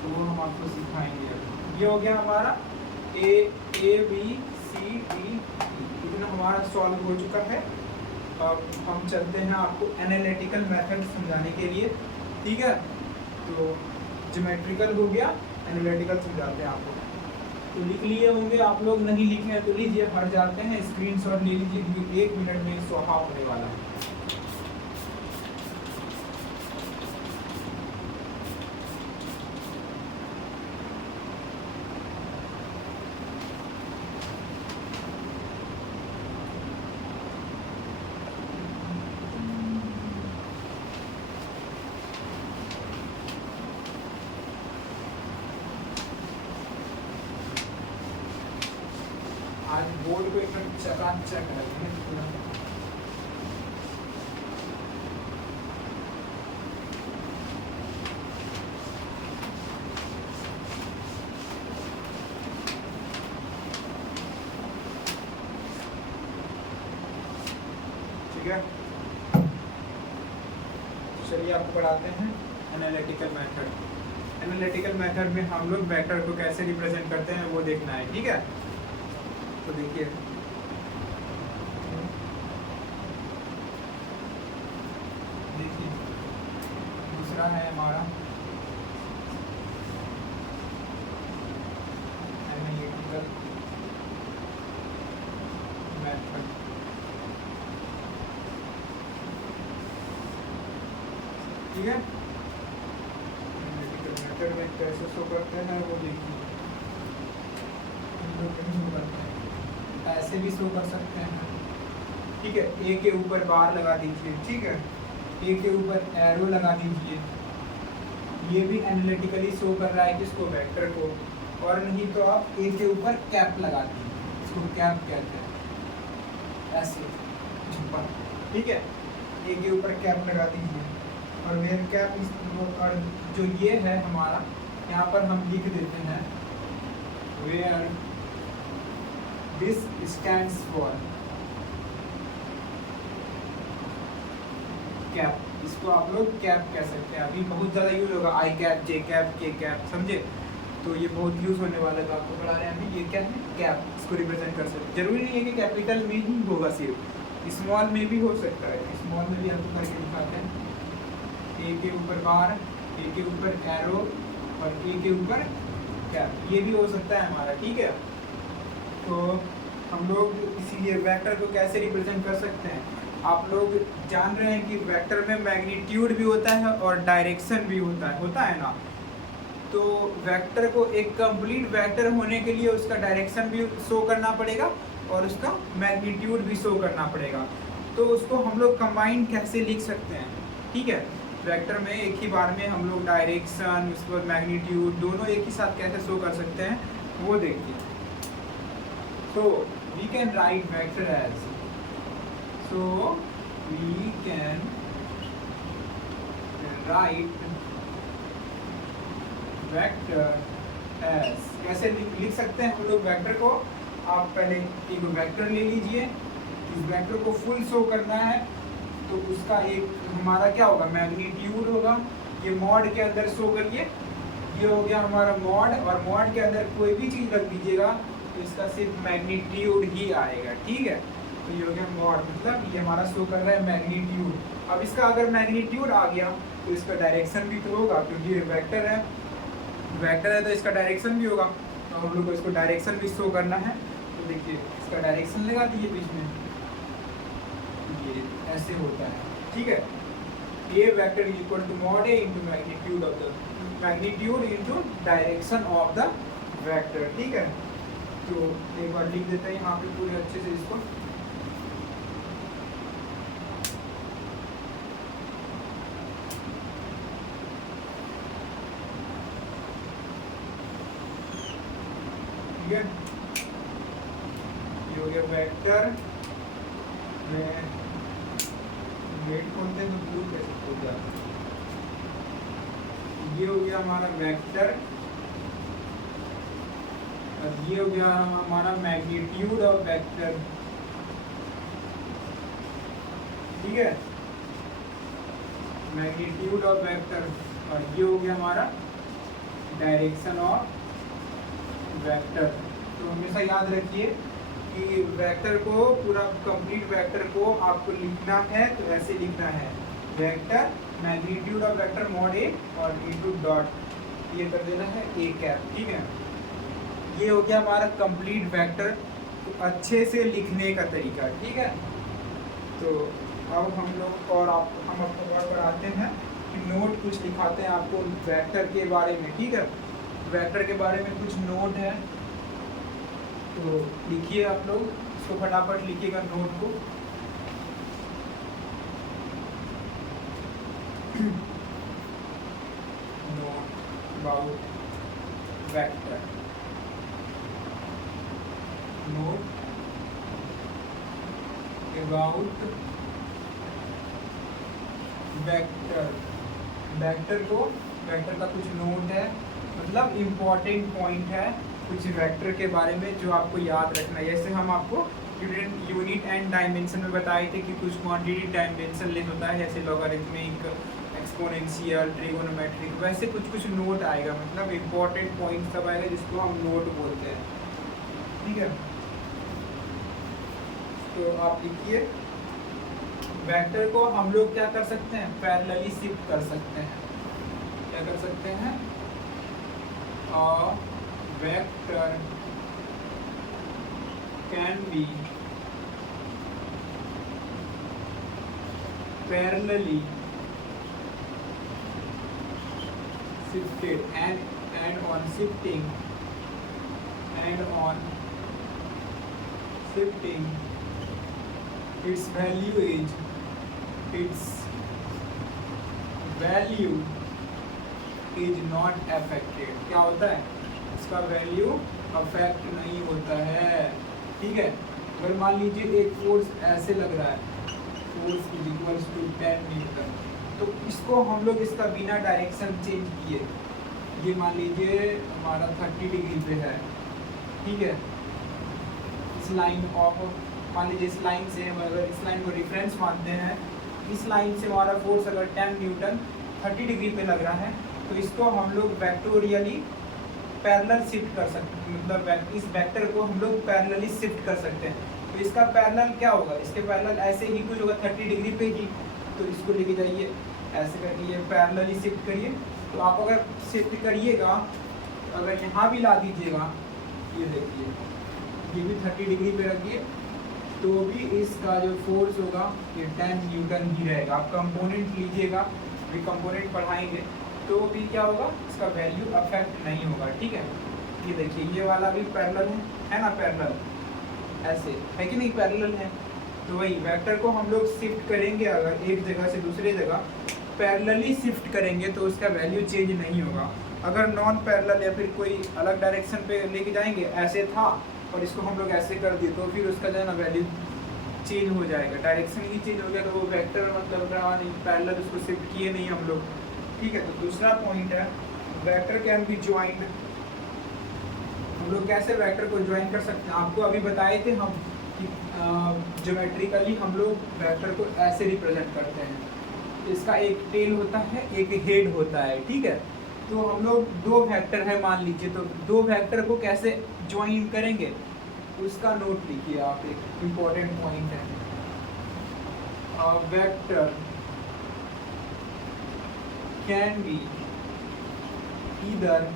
तो वो हम आपको सिखाएंगे। ये हो गया हमारा ए बी सी डी, इतना हमारा सॉल्व हो चुका है। अब हम चलते हैं आपको एनालिटिकल मेथड समझाने के लिए। ठीक है, तो ज्योमेट्रिकल हो गया, एनालिटिकल समझाते हैं आपको। तो लिख लिए होंगे आप लोग, नहीं लिखे हैं तो लीजिए, हट जाते हैं, स्क्रीनशॉट ले लीजिए क्योंकि 1 मिनट में स्वाहा होने वाला है। आज बोर्ड को एकदम चकाचक है पूरा। ठीक है, चलिए आपको पढ़ाते हैं एनालिटिकल मेथड। एनालिटिकल मेथड में हम लोग वेक्टर को कैसे रिप्रेजेंट करते हैं वो देखना है। ठीक है, तो देखिए, दूसरा है हमारा एनालिटिकल मेथड। ठीक है, एनालिटिकल मेथड में कैसे शो करते हैं वो देखिए। ऐसे भी शो कर सकते हैं। ठीक है, ए के ऊपर बार लगा दीजिए। ठीक है, ए के ऊपर एरो लगा दीजिए। ये भी एनालिटिकली शो कर रहा है किसको? वेक्टर को। और नहीं तो आप ए के ऊपर कैप लगा दीजिए, इसको कैप कहते हैं, ऐसे। ठीक है, ए के ऊपर कैप लगा दीजिए और वेयर कैप इस और जो ये है हमारा यहाँ पर हम लिख देते हैं where this stands for cap, इसको आप लोग कैप कह सकते हैं। अभी बहुत ज़्यादा यूज होगा आई कैप, जे कैप, के कैप, समझे? तो ये बहुत यूज़ होने वाला है, तो आपको पढ़ा रहे हैं अभी। ये क्या है? कैप। इसको रिप्रेजेंट कर सकते हैं। जरूरी नहीं है कि कैपिटल में ही होगा, सिर्फ स्मॉल में भी हो सकता है। स्मॉल में भी आपको करके दिखाते हैं। ए के ऊपर बार, ए के ऊपर एरो और ए के ऊपर कैप, ये भी हो सकता है हमारा, ठीक है। तो हम लोग इसीलिए वेक्टर को कैसे रिप्रेजेंट कर सकते हैं, आप लोग जान रहे हैं कि वेक्टर में मैग्नीट्यूड भी होता है और डायरेक्शन भी होता है ना। तो वेक्टर को एक कंप्लीट वेक्टर होने के लिए उसका डायरेक्शन भी शो करना पड़ेगा और उसका मैग्नीट्यूड भी शो करना पड़ेगा। तो उसको हम लोग कंबाइन कैसे लिख सकते हैं, ठीक है। वेक्टर में एक ही बार में हम लोग डायरेक्शन, उसके बाद मैग्नीट्यूड दोनों एक ही साथ कैसे शो कर सकते हैं वो देखिए। तो we can write vector as, so we can write vector as, कैसे लिख सकते हैं हम लोग वेक्टर को। आप पहले एक वेक्टर ले लीजिए, इस वेक्टर को फुल शो करना है तो उसका एक हमारा क्या होगा, मैग्नीट्यूड होगा। ये मॉड के अंदर शो करिए, ये हो गया हमारा मॉड, और मॉड के अंदर कोई भी चीज़ रख दीजिएगा तो इसका सिर्फ मैग्नीट्यूड ही आएगा, ठीक है। तो ये हो गया मॉड, मतलब ये हमारा शो कर रहा है मैग्नीट्यूड। अब इसका अगर मैग्नीट्यूड आ गया तो इसका डायरेक्शन भी तो होगा, क्योंकि ये वेक्टर है, वेक्टर है तो इसका डायरेक्शन भी होगा। तो हम लोग को इसको डायरेक्शन भी शो करना है। तो देखिए इसका डायरेक्शन लगा दीजिए बीच में, ये ऐसे होता है, ठीक है। ये vector is equal to mod A into magnitude of the magnitude into direction of the vector, ठीक है। तो एक बार लिख देते हैं यहाँ पे पूरे अच्छे से इसको। ये हो गया वेक्टर में वेट खोलते हैं तो ब्लू कैसे खोल जाता है। ये हो गया हमारा वेक्टर और ये हो गया हमारा मैग्नीट्यूड ऑफ वेक्टर, ठीक है, मैग्नीट्यूड ऑफ वेक्टर। और ये हो गया हमारा डायरेक्शन ऑफ वेक्टर। तो हमेशा याद रखिए कि वेक्टर को, पूरा कंप्लीट वेक्टर को आपको लिखना है तो ऐसे लिखना है, vector magnitude of vector mod A और इनटू डॉट, ये कर देना है ए कैप, ठीक है। ये हो गया हमारा कंप्लीट वेक्टर, तो अच्छे से लिखने का तरीका, ठीक है। तो अब हम लोग और हम आपको और बढ़ाते हैं कि नोट कुछ दिखाते हैं आपको वेक्टर के बारे में, ठीक है। वेक्टर के बारे में कुछ नोट है, तो लिखिए आप लोग इसको, फटाफट लिखिएगा नोट को। Note about vector, note about vector. Vector को, वेक्टर का कुछ नोट है, मतलब इम्पोर्टेंट पॉइंट है कुछ वेक्टर के बारे में जो आपको याद रखना है। जैसे हम आपको यूनिट एंड डायमेंशन में बताए थे कि कुछ क्वांटिटी डायमेंशन लेस होता है, जैसे लॉगरिथमिक, एक्सपोनेंशियल, ट्रिगोनोमेट्रिक, वैसे कुछ नोट आएगा, मतलब इम्पोर्टेंट पॉइंट सब आएगा जिसको हम नोट बोलते हैं, ठीक है। तो आप लिखिए, वेक्टर को हम लोग क्या कर सकते हैं, पैरेलली शिफ्ट कर सकते हैं। क्या कर सकते हैं, vector can be parallelly shifted and on shifting its value is not affected। क्या होता है, इसका वैल्यू अफेक्ट नहीं होता है, ठीक है। अगर मान लीजिए एक फोर्स ऐसे लग रहा है, force is equals to 10 newton. तो इसको हम लोग इसका बिना डायरेक्शन चेंज किए, ये मान लीजिए हमारा 30 डिग्री पे है, ठीक है, इस लाइन ऑफ, मान लीजिए इस लाइन से हम अगर इस लाइन को रेफरेंस मानते हैं, इस लाइन से हमारा फोर्स अगर 10 न्यूटन 30 डिग्री पे लग रहा है, तो इसको हम लोग वेक्टोरियली पैरेलल शिफ्ट कर सकते हैं, मतलब इस वेक्टर को हम लोग पैरेलली शिफ्ट कर सकते हैं। तो इसका पैरेलल क्या होगा, इसके पैरेलल ऐसे ही कुछ होगा 30 डिग्री पे ही, तो इसको लेके जाइए ऐसे करके ये पैरेलली शिफ्ट करिए। तो आप अगर शिफ्ट करिएगा, अगर यहाँ भी ला दीजिएगा, ये देखिए ये भी 30 डिग्री पे रखिए, तो भी इसका जो फोर्स होगा ये 10 न्यूटन ही रहेगा। आप कंपोनेंट लीजिएगा, भी कंपोनेंट पढ़ाएंगे, तो भी क्या होगा, इसका वैल्यू अफेक्ट नहीं होगा, ठीक है। ये देखिए ये वाला भी पैरेलल है ना, पैरेलल ऐसे है कि नहीं, पैरेलल है। तो वही वेक्टर को हम लोग शिफ्ट करेंगे, अगर एक जगह से दूसरे जगह पैरेलली शिफ्ट करेंगे तो उसका वैल्यू चेंज नहीं होगा। अगर नॉन पैरेलल या फिर कोई अलग डायरेक्शन पे लेके जाएंगे, ऐसे था और इसको हम लोग ऐसे कर दिए, तो फिर उसका जो है ना वैल्यू चेंज हो जाएगा, डायरेक्शन ही चेंज हो गया, तो वो वेक्टर मतलब रहा नहीं, पैरेलल उसको शिफ्ट किए नहीं हम लोग, ठीक है। तो दूसरा पॉइंट है वेक्टर कैन बी ज्वाइंड। हम लोग कैसे वेक्टर को ज्वाइन कर सकते हैं, आपको अभी बताए थे हम कि ज्योमेट्रिकली हम लोग वेक्टर को ऐसे रिप्रेजेंट करते हैं, इसका एक टेल होता है, एक हेड होता है, ठीक है। तो हम लोग दो वेक्टर है मान लीजिए, तो दो वेक्टर को कैसे ज्वाइन करेंगे उसका नोट लिखिए आप, एक इम्पोर्टेंट पॉइंट है। Vector can be either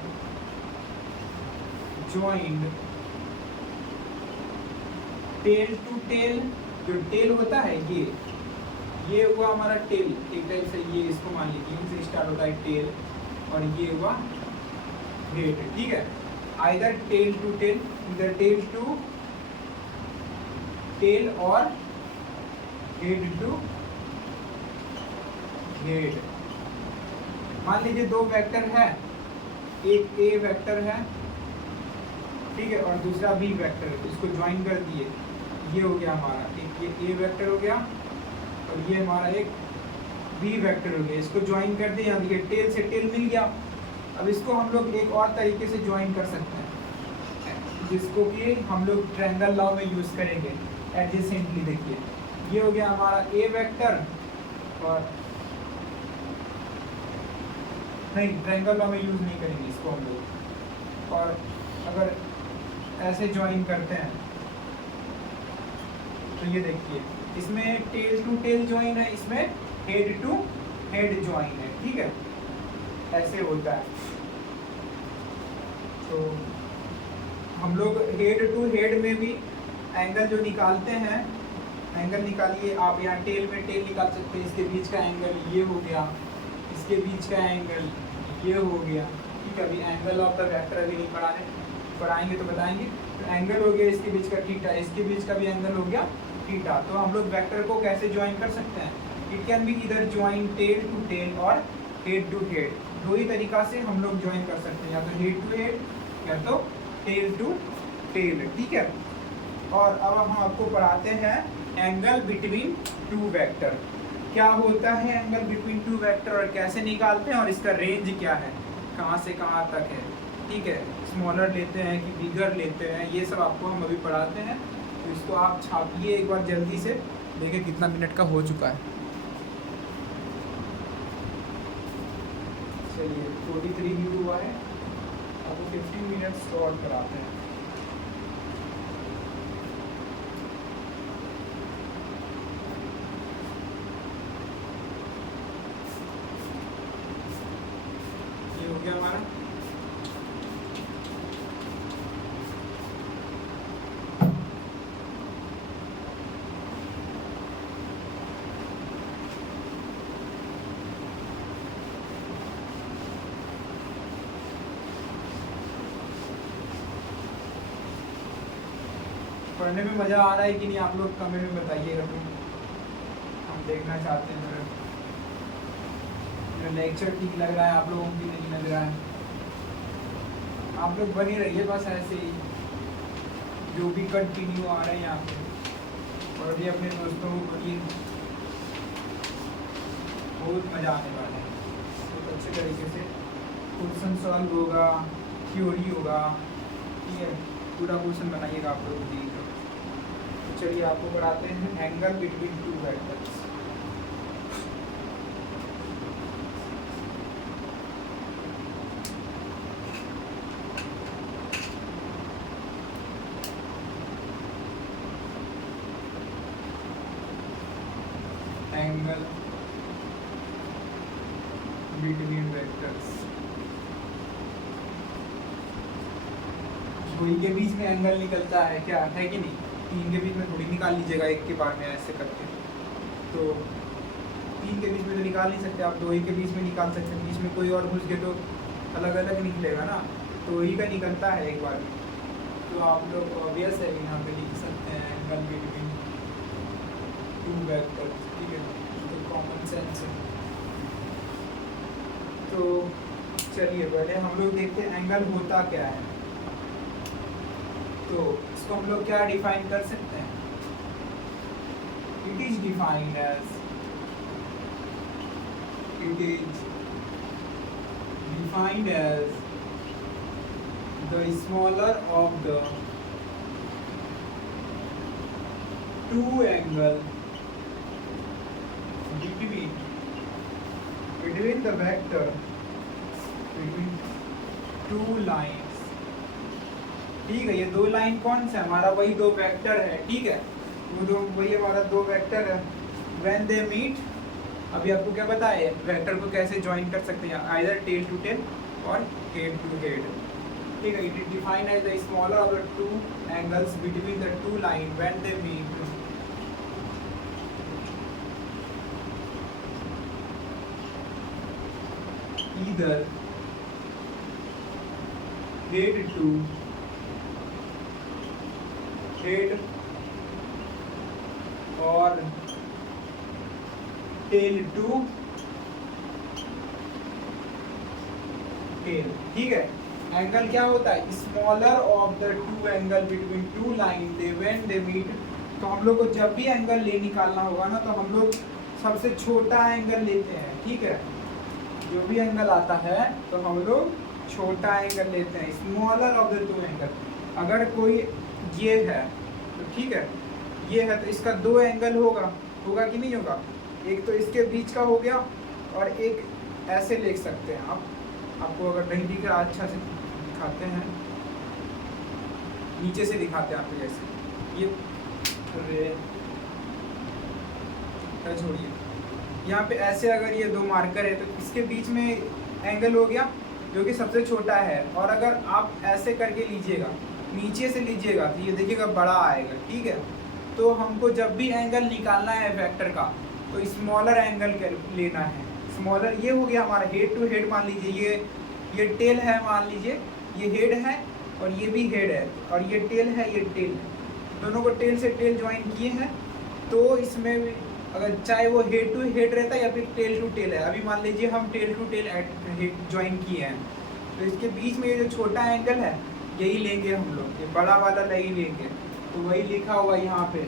joined tail to tail, जो टेल होता है ये हुआ हमारा टेल, एक टाइप से ये इसको मान लीजिए, इनसे स्टार्ट होता है टेल, और ये हुआ हेड, ठीक है। आइदर टेल टू टेल, इधर टेल टू टेल और हेड टू हेड। मान लीजिए दो वेक्टर है, एक ए वेक्टर है, ठीक है, और दूसरा बी वेक्टर है, इसको ज्वाइन कर दिए, ये हो गया हमारा एक ये ए वेक्टर हो गया, और ये हमारा एक बी वेक्टर हो गया, इसको ज्वाइन कर दिए, यहाँ देखिए टेल से टेल मिल गया। अब इसको हम लोग एक और तरीके से ज्वाइन कर सकते हैं, जिसको कि हम लोग ट्रायंगल लॉ में यूज़ करेंगे एडजेसेंटली। देखिए ये हो गया हमारा ए वेक्टर, और नहीं ट्रायंगल लॉ में यूज़ नहीं करेंगे इसको हम लोग, और अगर ऐसे ज्वाइन करते हैं तो ये देखिए इसमें टेल टू टेल ज्वाइन है, इसमें हेड टू हेड ज्वाइन है, ठीक है, ऐसे होता है। तो हम लोग हेड टू हेड में भी एंगल जो निकालते हैं, एंगल निकालिए आप, यहाँ टेल में टेल निकाल सकते हैं, इसके बीच का एंगल ये हो गया, इसके बीच का एंगल ये हो गया, ठीक है। अभी एंगल ऑफ द वेक्टर अभी नहीं पढ़ाएंगे तो बताएंगे। तो एंगल हो गया इसके बीच का थीटा, इसके बीच का भी एंगल हो गया थीटा। तो हम लोग वेक्टर को कैसे ज्वाइन कर सकते हैं, इट कैन बी इधर ज्वाइन टेल टू टेल और हेड टू हेड, दो ही तरीका से हम लोग ज्वाइन कर सकते हैं, या तो हेड टू हेड या तो टेल टू टेल, ठीक है। और अब हम आपको पढ़ाते हैं एंगल बिटवीन टू वेक्टर। क्या होता है एंगल बिटवीन टू वेक्टर और कैसे निकालते हैं, और इसका रेंज क्या है, कहाँ से कहाँ तक है, ठीक है, स्मॉलर लेते हैं कि बिगर लेते हैं, ये सब आपको हम अभी पढ़ाते हैं। तो इसको आप छापिए एक बार जल्दी से, देखिए कितना मिनट का हो चुका है। चलिए 43 ही हुआ है, अब 15 मिनट्स शॉर्ट कराते हैं। ये हो गया हमारा, पढ़ने में मज़ा आ रहा है कि नहीं, आप लोग कमेंट में बताइएगा, हम देखना चाहते हैं। मेरा लेक्चर ठीक लग रहा है आप लोगों की, नहीं लग रहा है, आप लोग बनी रहिए बस ऐसे ही, जो भी कंटिन्यू आ रहे हैं यहाँ पे, और भी अपने दोस्तों को बोलिए बहुत मज़ा आने वाला है। तो अच्छे तरीके से क्वेश्चन सॉल्व होगा, थ्योरी होगा, ठीक है, पूरा क्वेश्चन बनाइएगा आप लोग भी। तो चलिए आपको पढ़ाते हैं angle between two vectors. Angle between vectors, कोई के बीच में एंगल निकलता है क्या, है कि नहीं? तीन के बीच में थोड़ी निकाल लीजिएगा एक के बार में ऐसे करके, तो तीन के बीच में तो निकाल नहीं सकते आप, दो ही के बीच में निकाल सकते हैं, बीच में कोई और घुस गए तो अलग अलग निकलेगा ना, तो वही का निकलता है एक बार में। तो आप लोग ऑब्वियस है यहाँ पे लिख सकते हैं एंगल बिटवीन टू वेक्टर्स, ठीक है, तो कॉमन सेंस है। तो चलिए पहले हम लोग देखते हैं एंगल होता क्या है। तो इसको हम लोग क्या डिफाइन कर सकते हैं? It is defined as, it is defined as the smaller of the two angle between the vector between two lines, ठीक है। ये दो लाइन कौन सा है? हमारा वही दो वेक्टर है, ठीक है, वो दो वही हमारा दो वेक्टर है। when they meet, अभी आपको क्या पता है वेक्टर को कैसे ज्वाइन कर सकते हैं, आइदर टेल टू टेल और हेड टू हेड, ठीक है। It is defined as the smaller of the two angles between the two line when they meet. Either head to head और टेल टू टेल, ठीक है। Angle क्या होता है? Smaller of the two angle between two line they when they meet. तो हम लोग को जब भी एंगल ले निकालना होगा ना, तो हम लोग सबसे छोटा एंगल लेते हैं, ठीक है। जो भी एंगल आता है तो हम लोग छोटा एंगल लेते हैं, smaller of the two angle. अगर कोई ये है तो ठीक है, ये है तो इसका दो एंगल होगा कि नहीं होगा? एक तो इसके बीच का हो गया और एक ऐसे ले सकते हैं आप, आपको अगर नहीं दिख रहा अच्छा से दिखाते हैं, नीचे से दिखाते हैं आपको, जैसे ये छोड़िए, यहाँ पे ऐसे अगर ये दो मार्कर है तो इसके बीच में एंगल हो गया जो कि सबसे छोटा है। और अगर आप ऐसे करके लीजिएगा, नीचे से लीजिएगा तो ये देखिएगा बड़ा आएगा, ठीक है। तो हमको जब भी एंगल निकालना है वेक्टर का तो स्मॉलर एंगल लेना है। स्मॉलर ये हो गया हमारा हेड टू हेड, मान लीजिए ये टेल है, मान लीजिए ये हेड है और ये भी हेड है, और ये टेल है, ये टेल है, दोनों को टेल से टेल ज्वाइन किए हैं। तो इसमें अगर चाहे वो हेड टू हेड रहता है या फिर टेल टू टेल है, अभी मान लीजिए हम टेल टू टेल ज्वाइन किए हैं, तो इसके बीच में ये जो छोटा एंगल है यही लेंगे हम लोग, ये बड़ा वाला नहीं लेंगे। तो वही लिखा हुआ यहाँ पे,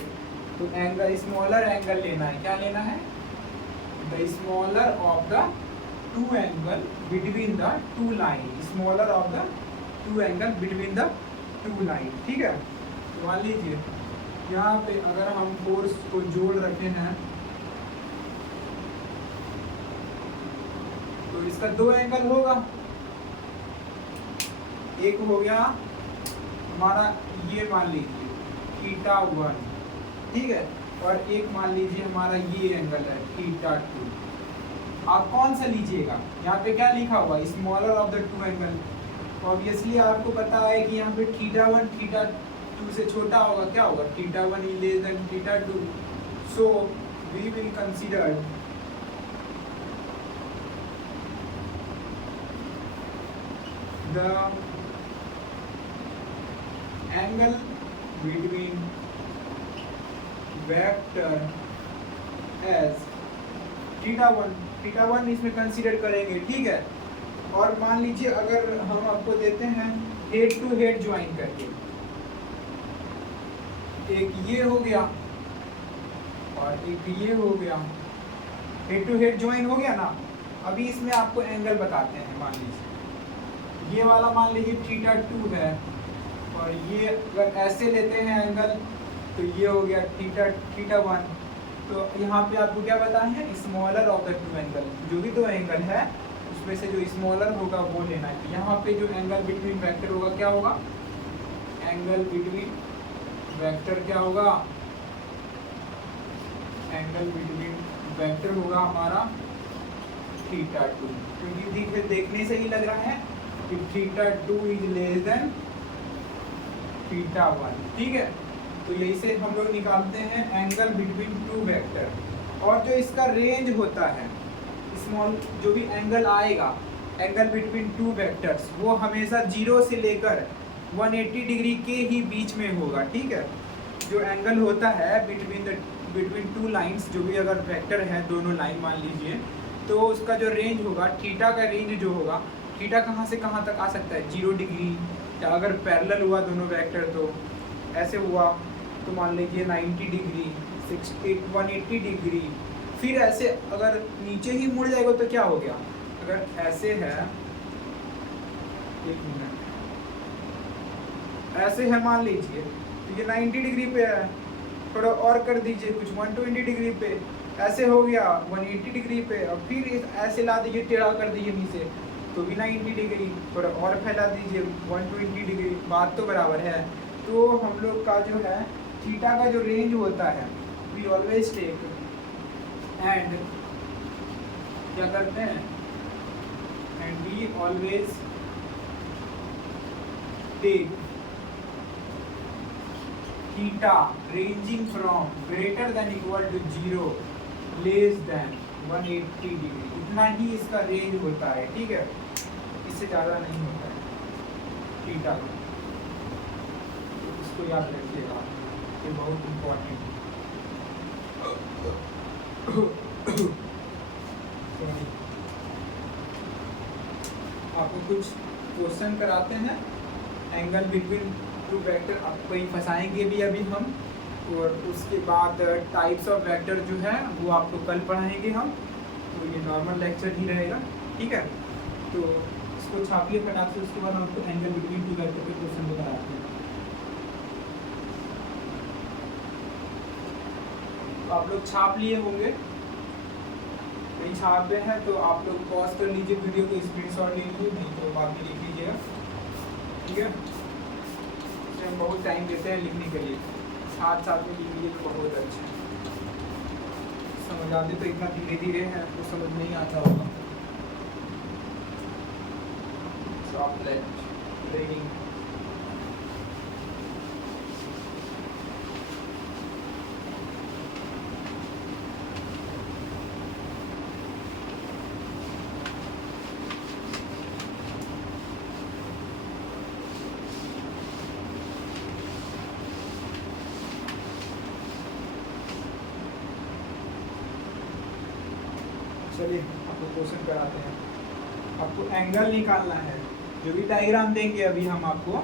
तो एंगल स्मॉलर एंगल लेना है, क्या लेना है? The smaller of the two angle between the two line, smaller of the two angle between the two line, ठीक है। तो मान लीजिए यहाँ पे अगर हम फोर्स को जोड़ रखे हैं तो इसका दो एंगल होगा, एक हो गया हमारा ये मान लीजिए θ1, ठीक है, और एक मान लीजिए हमारा ये एंगल है θ2। आप कौन सा लीजिएगा? यहाँ पे क्या लिखा हुआ? Smaller of the two angle. Obviously आपको पता है कि यहाँ पे θ1 θ2 से छोटा होगा, क्या होगा? θ1 is less than θ2, so we will consider the angle between vector as θ1 इसमें कंसीडर करेंगे, ठीक है। और मान लीजिए अगर हम आपको देते हैं हेड टू हेड ज्वाइन करके, एक ये हो गया और एक ये हो गया, हेड टू हेड ज्वाइन हो गया ना। अभी इसमें आपको एंगल बताते हैं। मान लीजिए ये वाला मान लीजिए θ2 है, और ये अगर ऐसे लेते हैं एंगल तो ये हो गया θ1। तो यहाँ पे आपको क्या बताए हैं, smaller of the two angle, जो भी दो एंगल है उसमें से जो स्मॉलर होगा वो लेना है। यहाँ पे जो एंगल बिटवीन वेक्टर होगा क्या होगा, एंगल बिटवीन वेक्टर क्या होगा, एंगल बिटवीन वेक्टर होगा हमारा θ2, क्योंकि देखने से ही लग रहा है कि θ2 इज लेस देन θ1। ठीक है, तो यही से हम लोग निकालते हैं एंगल बिटवीन टू वेक्टर। और जो इसका रेंज होता है, स्मॉल जो भी एंगल आएगा एंगल बिटवीन टू वेक्टर्स, वो हमेशा 0 से लेकर 180 डिग्री के ही बीच में होगा। ठीक है, जो एंगल होता है बिटवीन टू लाइंस, जो भी अगर वेक्टर है दोनों लाइन मान लीजिए, तो उसका जो रेंज होगा, थीटा का रेंज जो होगा, थीटा कहाँ से कहाँ तक आ सकता है, 0 डिग्री, या अगर पैरेलल हुआ दोनों वेक्टर तो ऐसे हुआ तो मान लीजिए 90 डिग्री, 180 डिग्री। फिर ऐसे अगर नीचे ही मुड़ जाएगा तो क्या हो गया, अगर ऐसे है, एक मिनट, ऐसे है मान लीजिए तो ये 90 डिग्री पे है, थोड़ा और कर दीजिए कुछ 120 डिग्री पे, ऐसे हो गया 180 डिग्री पे, और फिर ऐसे ला दीजिए, टेढ़ा कर दीजिए नीचे तो भी 90 डिग्री, थोड़ा और फैला दीजिए 120 डिग्री, बात तो बराबर है। तो हम लोग का जो है थीटा का जो रेंज होता है, वी ऑलवेज टेक एंड क्या करते हैं, and we always take theta ranging from greater than equal to 0 less than 180 degree, इतना ही इसका रेंज होता है। ठीक है, इससे ज़्यादा नहीं होता है थीटा का, तो इसको याद रखिएगा, ये बहुत इम्पोर्टेंट है। आपको कुछ क्वेश्चन कराते हैं एंगल बिटवीन टू वेक्टर, आपको कहीं फंसाएंगे भी अभी हम, और उसके बाद टाइप्स ऑफ वेक्टर जो है वो आपको कल पढ़ाएंगे हम, तो ये नॉर्मल लेक्चर ही रहेगा। ठीक है, तो इसको छापिए फटाक से, उसके बाद हम आपको एंगल बिटवीन टू वेक्टर के क्वेश्चन को कराते हैं। तो आप लोग छाप लिए होंगे, कहीं छापे हैं तो आप लोग पॉज कर लीजिए वीडियो को, स्क्रीनशॉट ले लीजिए, नहीं तो बाद में लिख लीजिएगा। ठीक है, हम बहुत टाइम देते हैं लिखने के लिए, साथ में लिख लीजिए तो बहुत अच्छा है। समझ आते तो इतना धीरे धीरे है तो समझ नहीं आता होगा। रीडिंग चलिए आपको क्वेश्चन कराते हैं। आपको एंगल निकालना है, जो भी डायग्राम देंगे अभी हम आपको,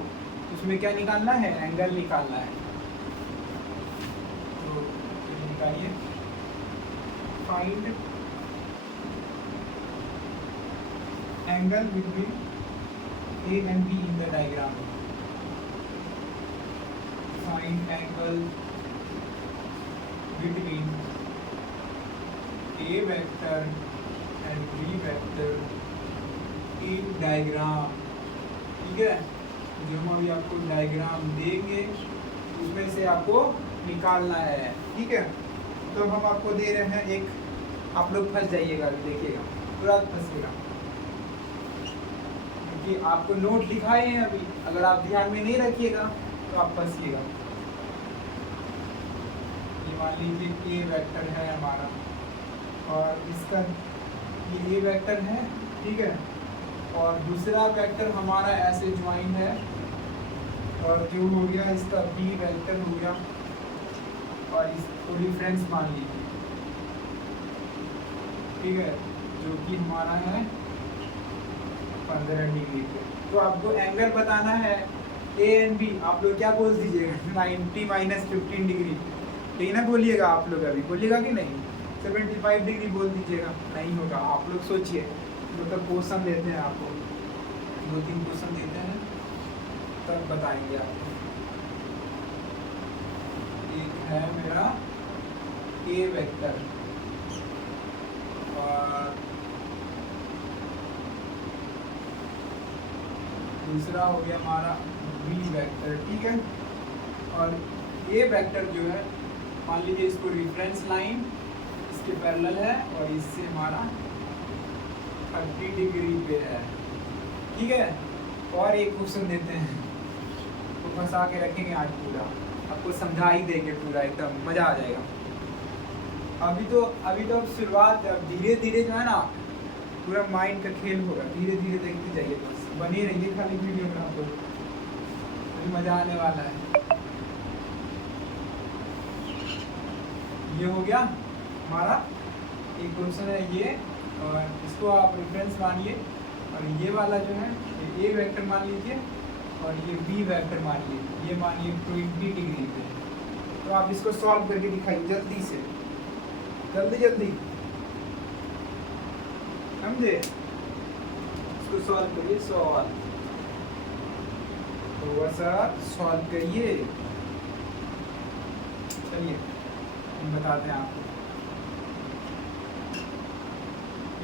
उसमें क्या निकालना है, एंगल निकालना है। तो निकालिए, find angle between A and be in the diagram, find angle between A vector and B vector in diagram. ठीक है, जो हम अभी आपको डायग्राम देंगे उसमें से आपको निकालना है। ठीक है, तो हम आपको दे रहे हैं एक, आप लोग फंस जाइएगा, देखिएगा तुरंत फंसिएगा, क्योंकि आपको नोट दिखाए हैं अभी, अगर आप ध्यान में नहीं रखिएगा तो आप फंसिएगा। ये मान लीजिए A वेक्टर है हमारा, और इसका ये वेक्टर है। ठीक है, और दूसरा वेक्टर हमारा ऐसे ज्वाइन है, और जो हो गया इसका बी वेक्टर हो गया, और इसको डिफरेंस मान लीजिए। ठीक है, जो कि हमारा है 15 डिग्री पे। तो आपको एंगल बताना है ए एंड बी, आप लोग क्या बोल दीजिएगा, 90 - 15 डिग्री, ठीक ना बोलिएगा आप लोग, अभी बोलिएगा कि नहीं, 75 डिग्री बोल दीजिएगा, नहीं होगा। आप लोग सोचिए, मतलब क्वेश्चन देते हैं आपको, 2-3 क्वेश्चन देते हैं तब बताएंगे आपको। एक है मेरा ए वेक्टर और दूसरा हो गया हमारा बी वेक्टर, ठीक है। और ए वेक्टर जो है, मान लीजिए इसको रेफरेंस लाइन इसके पैरेलल है और इससे हमारा 30 डिग्री पे है, ठीक है। और एक क्वेश्चन देते हैं तो फंसा के रखेंगे आज पूरा, आपको समझा ही देंगे पूरा, एकदम मज़ा आ जाएगा। अभी तो अब शुरुआत, अब धीरे धीरे जो है ना पूरा माइंड का खेल होगा, धीरे धीरे देखते जाइए, बस बने रहिए खाली वीडियो में, आपको अभी मज़ा आने वाला है। ये हो गया हमारा एक क्वेश्चन है ये, और इसको आप रेफरेंस मानिए, और ये वाला जो है ये ए वेक्टर मान लीजिए और ये बी वेक्टर मानिए, ये मानिए 20 डिग्री पे। तो आप इसको सॉल्व करके दिखाइए जल्दी से, जल्दी जल्दी, समझे। इसको सॉल्व करिए, सॉल्व तो सर सॉल्व करिए। चलिए हम बताते हैं आपको।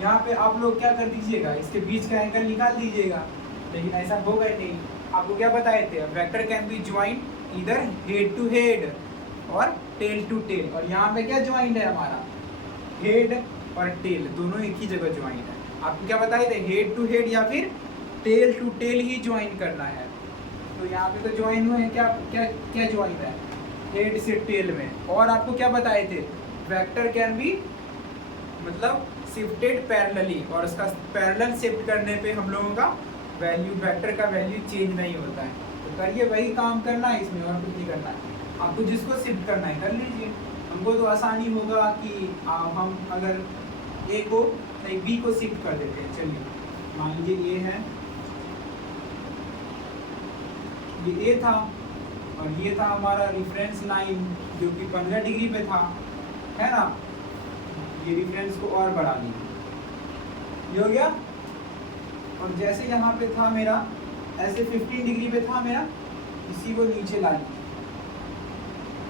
यहाँ पे आप लोग क्या कर दीजिएगा, इसके बीच का एंगल निकाल दीजिएगा, लेकिन ऐसा होगा ही नहीं। आपको क्या बताए थे, वेक्टर कैन बी ज्वाइंट इधर हेड टू हेड और टेल टू टेल, और यहाँ पे क्या ज्वाइंट है हमारा, हेड और टेल दोनों एक ही जगह ज्वाइंट है। आपको क्या बताए थे, हेड टू हेड या फिर टेल टू टेल ही ज्वाइन करना है। तो यहाँ पे तो ज्वाइन हुए हैं, क्या क्या क्या ज्वाइन है, हेड से टेल में। और आपको क्या बताए थे, वेक्टर कैन बी मतलब शिफ्टेड पैरेलली, और उसका पैरेलल शिफ्ट करने पे हम लोगों का वैल्यू, वेक्टर का वैल्यू चेंज नहीं होता है। तो करिए, वही काम करना है इसमें, और कुछ नहीं करना है आपको। जिसको शिफ्ट करना है कर लीजिए, हमको तो आसानी होगा कि हम अगर ए को नहीं बी को शिफ्ट कर देते हैं। चलिए मान लीजिए ए है, ये ए था और ये था हमारा रेफरेंस लाइन जो कि 15 डिग्री पे था, है ना। ये रेफरेंस को और बढ़ा दिया, ये हो गया। और जैसे यहाँ पे था मेरा, ऐसे 15 डिग्री पे था मेरा, इसी को नीचे ला दिया,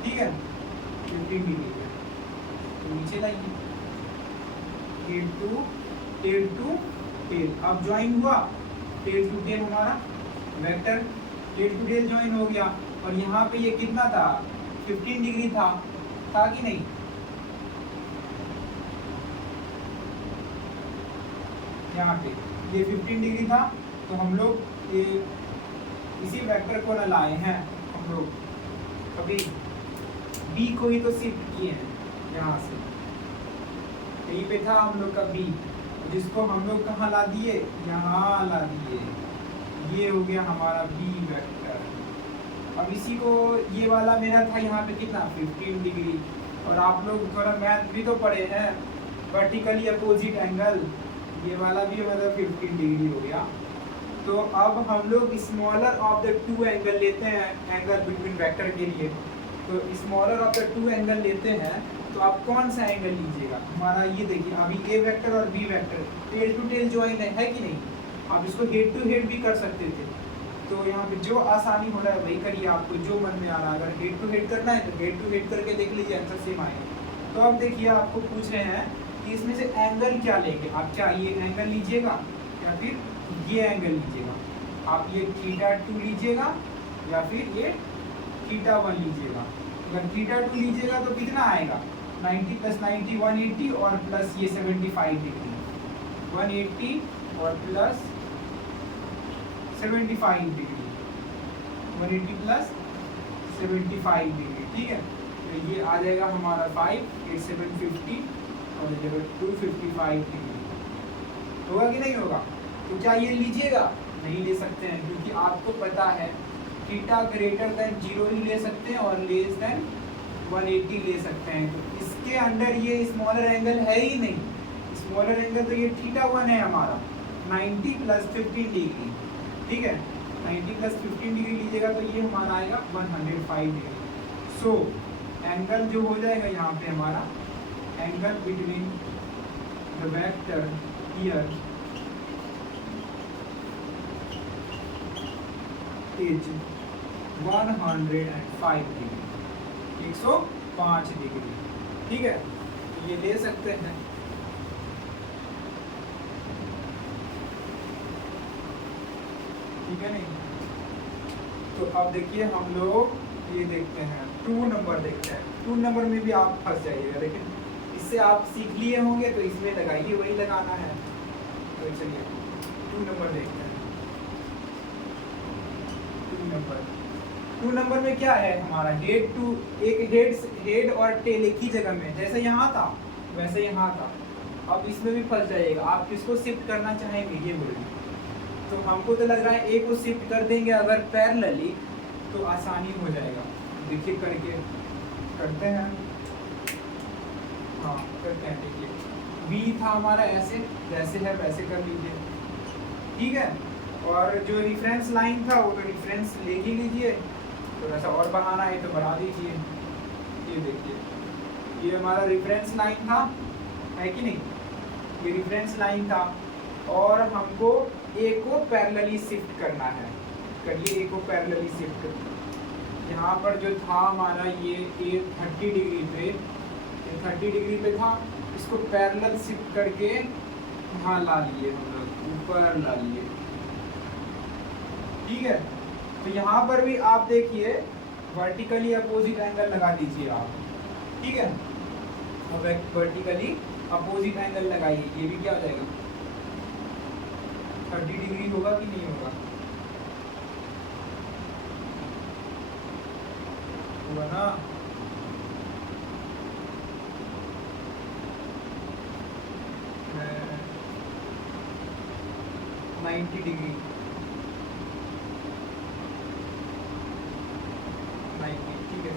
ठीक है, 15 डिग्री पे तो नीचे लाइए, टेल टू टेल। अब ज्वाइन हुआ टेल टू टेल, हमारा vector tail to tail join हो गया। और यहाँ पे ये कितना था, 15 डिग्री था कि नहीं, यहाँ पे ये 15 डिग्री था। तो हम लोग ये इसी वेक्टर को न लाए हैं, हम लोग कभी बी को ही तो शिफ्ट किए हैं, यहाँ से यहीं पे था हम लोग का बी, जिसको हम लोग कहाँ ला दिए, यहाँ ला दिए। ये हो गया हमारा बी वेक्टर। अब इसी को, ये वाला मेरा था यहाँ पे कितना, 15 डिग्री। और आप लोग थोड़ा मैथ भी तो पढ़े हैं, वर्टिकली अपोजिट एंगल, ये वाला भी मतलब 15 डिग्री हो गया। तो अब हम लोग smaller of the two angle लेते हैं, एंगल बिटवीन वेक्टर के लिए। तो smaller of the two angle लेते हैं, तो आप कौन सा एंगल लीजिएगा, हमारा ये देखिए, अभी ए वेक्टर और B vector tail to tail join है कि नहीं। आप इसको हेड टू हेड भी कर सकते थे। तो यहाँ पे जो आसानी हो रहा है वही करिए, आपको जो मन में आ रहा है। अगर हेड टू हेड करना है तो हेड टू हेड करके देख लीजिए, आंसर सेम आएगा। तो अब देखिए, आपको पूछ रहे हैं कि इसमें से एंगल क्या लेंगे आप, क्या ये एंगल लीजिएगा या फिर ये एंगल लीजिएगा। आप ये θ2 लीजिएगा या फिर ये θ1 लीजिएगा। अगर θ2 लीजिएगा तो कितना आएगा, 90 + 90 180, और प्लस ये 75 डिग्री, 180 और प्लस 75 डिग्री, 180 प्लस 75 डिग्री, ठीक है। तो ये आ जाएगा हमारा 5, 8 750 और 255 डिग्री। होगा कि नहीं होगा। तो क्या ये लीजिएगा, नहीं ले सकते हैं, क्योंकि आपको पता है थीटा ग्रेटर देन 0 ही ले सकते हैं और लेस देन 180 ले सकते हैं। तो इसके अंदर ये स्मॉलर एंगल है ही नहीं। स्मॉलर एंगल तो ये θ1 है हमारा, 90 + 15 डिग्री, ठीक है। 90 + 15 डिग्री लीजिएगा तो ये हमारा आएगा 105 डिग्री। सो एंगल जो हो जाएगा यहाँ पे हमारा angle between the vector here is 105 degree, 105 degree. ठीक है, ये ले सकते हैं। ठीक है नहीं, तो अब देखिए हम लोग ये देखते हैं 2 नंबर देखते हैं। 2 नंबर में भी आप फंस जाइएगा, लेकिन इससे आप सीख लिए होंगे तो इसमें लगाइए, वही लगाना है। तो चलिए 2 नंबर देखते हैं। 2 नंबर में क्या है हमारा हेड और टेल एक ही जगह में, जैसे यहाँ था वैसे यहाँ था। अब इसमें भी फंस जाइएगा, आप किसको शिफ्ट करना चाहेंगे ये बोलिए। तो हमको तो लग रहा है ए को शिफ्ट कर देंगे अगर पैरेलली तो आसानी हो जाएगा। देखिए करके करते हैं, हाँ करते हैं। देखिए बी था हमारा ऐसे, जैसे है वैसे कर लीजिए। ठीक है, और जो रेफरेंस लाइन था वो तो रेफरेंस ले ही लीजिए, तो ऐसा और बढ़ाना है तो बढ़ा दीजिए। ये देखिए ये हमारा रेफरेंस लाइन था, है कि नहीं, ये रेफरेंस लाइन था और हमको ए को पैरेलली शिफ्ट करना है। करिए ए को पैरेलली शिफ्ट। यहाँ पर जो था हमारा ये ए 30 डिग्री पे, ये 30 डिग्री पे था, इसको पैरेलल शिफ्ट करके यहाँ ला लिए हम लोग, ऊपर ला लिए। ठीक है, तो यहाँ पर भी आप देखिए वर्टिकली अपोजिट एंगल लगा दीजिए आप। ठीक है, अब एक वर्टिकली अपोजिट एंगल लगाइए, ये भी क्या हो जाएगा 30 डिग्री होगा कि नहीं होगा, होगा ना। मैं 90 डिग्री, 90, ठीक है,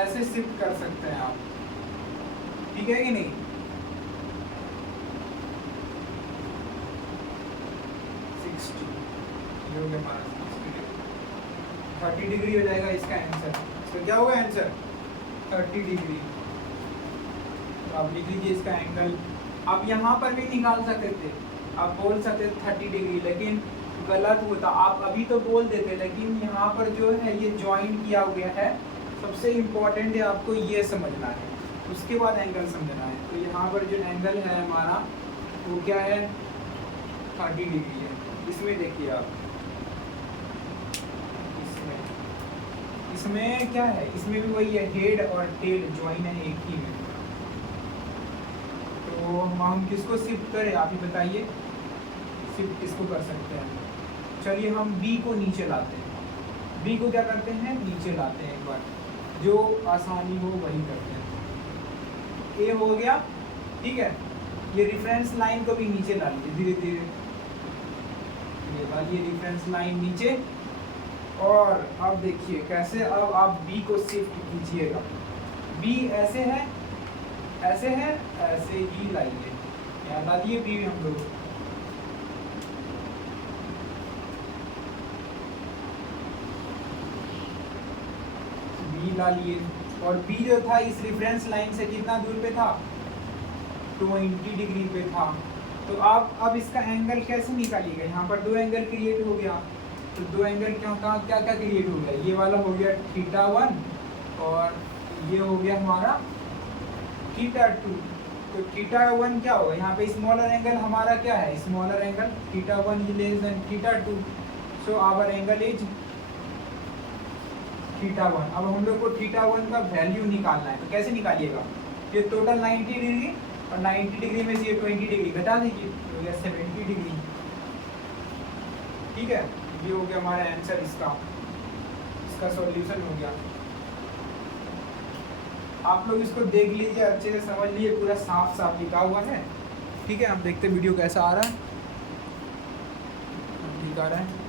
ऐसे शिफ्ट कर सकते हैं आप। ठीक है कि नहीं, ये हो गया हमारा 30 डिग्री हो जाएगा इसका आंसर। इसका क्या होगा आंसर 30 डिग्री। तो आप लिख लीजिए इसका एंगल। आप यहाँ पर भी निकाल सकते थे, आप बोल सकते थे 30 डिग्री, लेकिन गलत होता। आप अभी तो बोल देते, लेकिन यहाँ पर जो है ये ज्वाइन किया गया है। सबसे इम्पोर्टेंट है आपको ये समझना है, उसके बाद एंगल समझना है। तो यहाँ पर जो एंगल है हमारा वो क्या है 30 डिग्री है। इसमें देखिए आप, इसमें क्या है, इसमें भी वही है, हेड और टेल ज्वाइन है एक ही में। तो हम किसको शिफ्ट करें आप ही बताइए, शिफ्ट किसको कर सकते हैं। चलिए हम बी को नीचे लाते हैं। बी को क्या करते हैं नीचे लाते हैं, एक बार जो आसानी हो वही करते हैं। ए हो गया, ठीक है, ये रेफरेंस लाइन को भी नीचे ला लीजिए धीरे धीरे, ये वाली रेफरेंस लाइन नीचे। और अब देखिए कैसे, अब आप बी को शिफ्ट कीजिएगा। बी ऐसे है, ऐसे है, ऐसे ही लाइए, याद आ दिए बी हम लोग। बी ला लिए, और बी जो था इस रेफरेंस लाइन से कितना दूर पे था 20 डिग्री पे था। तो आप अब इसका एंगल कैसे निकालिएगा, यहाँ पर 2 एंगल क्रिएट हो गया। तो 2 एंगल क्या क्या क्रिएट हो गया, ये वाला हो गया θ1 और ये हो गया हमारा θ2। तो θ1 क्या होगा, यहाँ पे स्मॉलर एंगल हमारा क्या है, smaller angle θ1 is less than θ2, so our angle is θ1। अब हम लोग को θ1 का वैल्यू निकालना है, तो कैसे निकालिएगा, ये टोटल 90 डिग्री और 90 डिग्री में से ये 20 डिग्री घटा दीजिए, तो ये 70 डिग्री। ठीक है, ये हो गया हमारा आंसर, इसका सॉल्यूशन हो गया। आप लोग इसको देख लीजिए, अच्छे से समझ लीजिए, पूरा साफ साफ लिखा हुआ है। ठीक है, हम देखते हैं वीडियो कैसा आ रहा है, ठीक आ रहा है।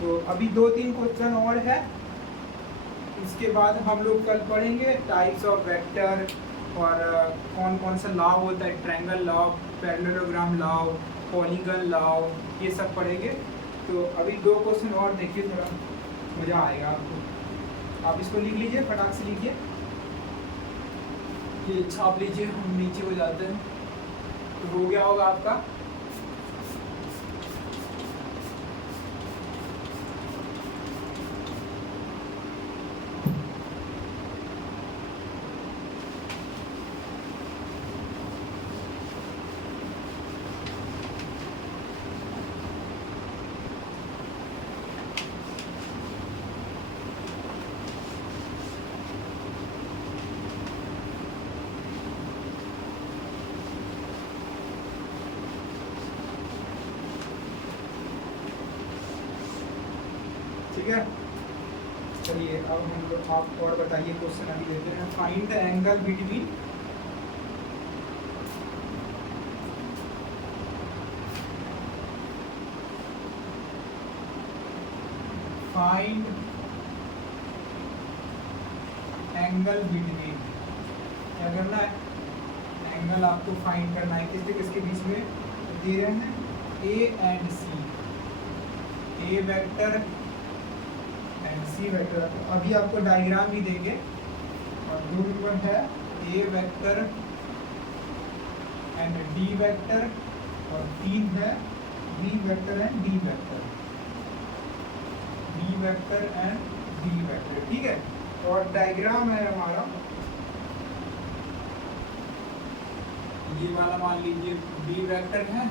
तो अभी 2-3 क्वेश्चन और है, इसके बाद हम लोग कल पढ़ेंगे टाइप्स ऑफ वेक्टर और कौन कौन सा लॉ होता है, triangle law, parallelogram law, polygon law, ये सब पढ़ेंगे। तो अभी 2 क्वेश्चन और देखिए, थोड़ा मज़ा आएगा आपको। आप इसको लिख लीजिए, फटाक से लिखिए। ये छाप लीजिए, हम नीचे हो जाते हैं। तो हो गया होगा आपका। ठीक है, चलिए अब हम लोग, आप और बताइए क्वेश्चन अभी देते हैं। Find the angle between find angle between, क्या करना है, एंगल आपको फाइंड करना है किसके किसके बीच में दे रहे हैं, A and C, A vector and C vector. अभी आपको डायग्राम भी देंगे। और दो नंबर है A vector and D vector, और तीन है B vector and D vector, B vector and D vector. ठीक है, और डायग्राम है हमारा ये वाला, मान लीजिए बी वेक्टर है।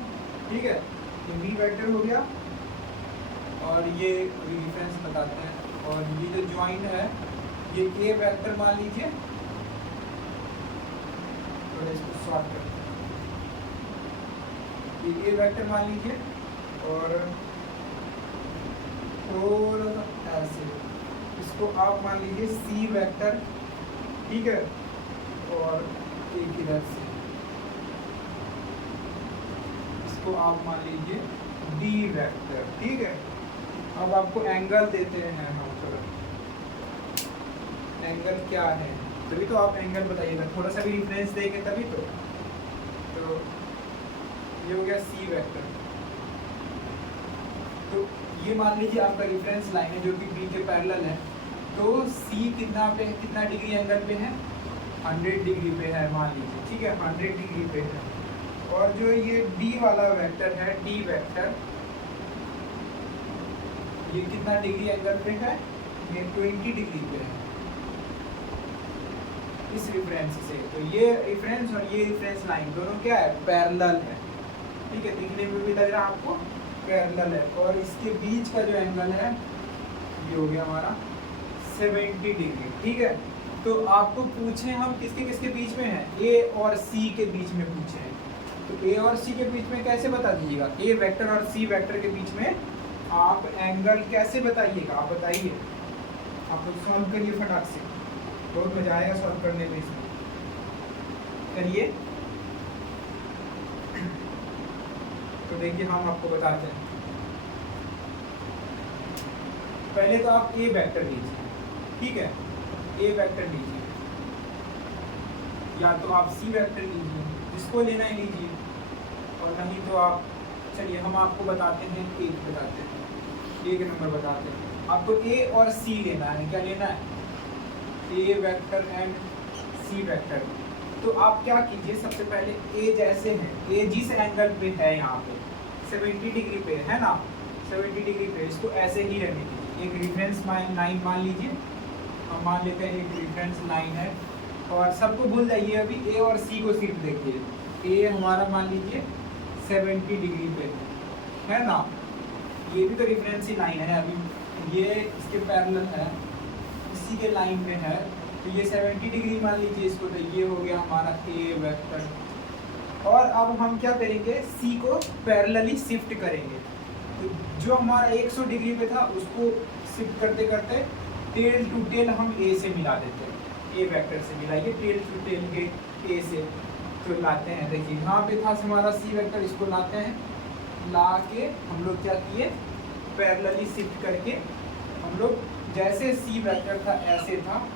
ठीक है, ये बी वेक्टर हो गया, और ये अभी डिफरेंस बताते हैं। और ये जो ज्वाइन है ये ए वेक्टर मान लीजिए, तो इसको सॉर्ट करते हैं। ये ए वेक्टर मान लीजिए, और ऐसे इसको आप मान लीजिए सी वेक्टर। ठीक है, और एक इधर से इसको आप मान लीजिए डी वेक्टर। ठीक है, अब आपको एंगल देते हैं हम, थोड़ा एंगल क्या है, तभी तो आप एंगल बताइएगा, थोड़ा सा भी रिफरेंस देंगे तभी तो ये हो गया सी वेक्टर। तो ये मान लीजिए आपका रिफरेंस लाइन है जो कि बी के पैरेलल है। तो सी कितना पे है, कितना डिग्री एंगल पे है, 100 डिग्री पे है मान लीजिए। ठीक है, 100 डिग्री पे है। और जो ये डी वाला वेक्टर है, डी वेक्टर, ये कितना डिग्री एंगल पे है, ये 20 डिग्री पे है इस रिफरेंस से। तो ये रिफरेंस और ये रिफरेंस लाइन दोनों क्या है, पैरेलल है। ठीक है, दिखने में भी लग रहा है आपको पैरेलल है। और इसके बीच का जो एंगल है ये हो गया हमारा 70 डिग्री। ठीक है, तो आपको पूछे हम किसके किसके बीच में है, ए और सी के बीच में पूछे हैं। तो ए और सी के बीच में कैसे बता दीजिएगा, ए वेक्टर और सी वेक्टर के बीच में आप एंगल कैसे बताइएगा, आप बताइए। आप लोग सॉल्व करिए फटाक से, बहुत मजा आएगा सॉल्व करने में, इसमें करिए। तो देखिए हम आपको बताते हैं। पहले तो आप ए वेक्टर लीजिए। ठीक है, ए वेक्टर लीजिए, या तो आप सी वेक्टर लीजिए, जिसको लेना है लीजिए, और नहीं तो आप, चलिए हम आपको बताते हैं, एक बताते हैं, एक नंबर बताते हैं। आपको ए और सी लेना है, क्या लेना है, A vector and C vector. तो आप क्या कीजिए, सबसे पहले ए जैसे है, ए जिस एंगल पे है यहाँ पे 70 डिग्री पे है ना, 70 डिग्री पे, इसको ऐसे ही रहने दीजिए। एक रेफरेंस लाइन मान लीजिए, हम मान लेते हैं एक रेफरेंस लाइन है। और सबको भूल जाइए, अभी ए और सी को सिर्फ देखिए। ए हमारा मान लीजिए 70 डिग्री पे है ना, ये भी तो रेफरेंस ही लाइन है, अभी ये इसके पैरेलल है, इसी के लाइन पे है। तो ये 70 डिग्री मान लीजिए इसको, तो ये हो गया हमारा ए वेक्टर। और अब हम क्या करेंगे, सी को पैरेलली शिफ्ट करेंगे। तो जो हमारा 100 डिग्री पे था उसको शिफ्ट करते करते टेल टू टेल हम ए से मिला देते हैं, ए वेक्टर से मिलाइए टेल टू टेल के ए से, तो लाते हैं। देखिए यहाँ पे था हमारा सी वेक्टर, इसको लाते हैं, ला के हम लोग क्या किए, पैरेलली शिफ्ट करके हम लोग जैसे सी वेक्टर था ऐसे था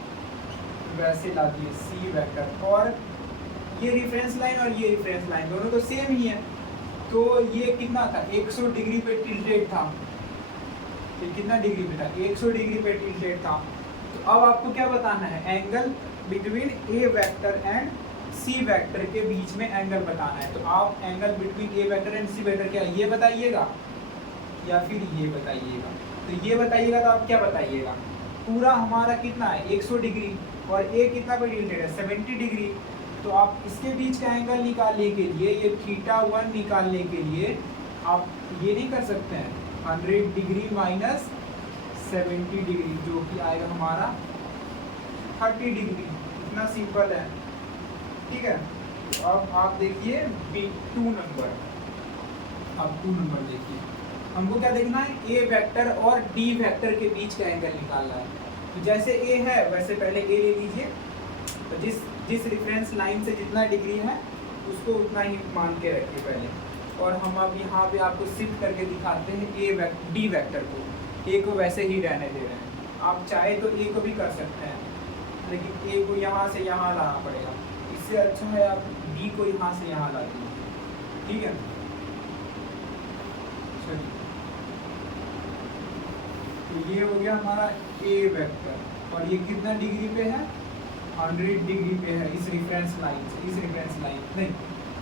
वैसे ला दिए सी वेक्टर। और ये रेफरेंस लाइन और ये रेफरेंस लाइन दोनों तो सेम ही है। तो ये कितना था, 100 डिग्री पे टिल्टेड था। ये कितना डिग्री पे था, 100 डिग्री पे टिल्टेड था। तो अब आपको क्या बताना है, angle between A vector and C vector के बीच में एंगल बताना है। तो आप angle between A vector and C vector क्या ये बताइएगा या फिर ये बताइएगा। तो ये बताइएगा तो आप क्या बताइएगा, पूरा हमारा कितना है 100 डिग्री और ए कितना पे टिल्टेड है 70 डिग्री। तो आप इसके बीच का एंगल निकालने के लिए ये θ1 निकालने के लिए आप ये नहीं कर सकते हैं 100 डिग्री माइनस 70 डिग्री जो कि आएगा हमारा 30 डिग्री। इतना सिंपल है, ठीक है। तो अब आप देखिए B2 नंबर, अब 2 नंबर देखिए, हमको क्या देखना है ए वेक्टर और डी वेक्टर के बीच का एंगल निकालना है। तो जैसे ए है वैसे पहले ए ले लीजिए, तो जिस रेफरेंस लाइन से जितना डिग्री है उसको उतना ही मान के रखिए पहले। और हम अब यहाँ पे आपको शिफ्ट करके दिखाते हैं डी वेक्टर को, ए को वैसे ही रहने दे रहे हैं। आप चाहे तो ए को भी कर सकते हैं, लेकिन ए को यहाँ से यहाँ लाना पड़ेगा। इससे अच्छा है आप डी को यहाँ से यहाँ ला दीजिए, ठीक है। चलिए, तो ये हो गया हमारा ए वेक्टर और ये कितना डिग्री पे है 100 डिग्री पे है इस रेफरेंस लाइन से, इस रेफरेंस लाइन नहीं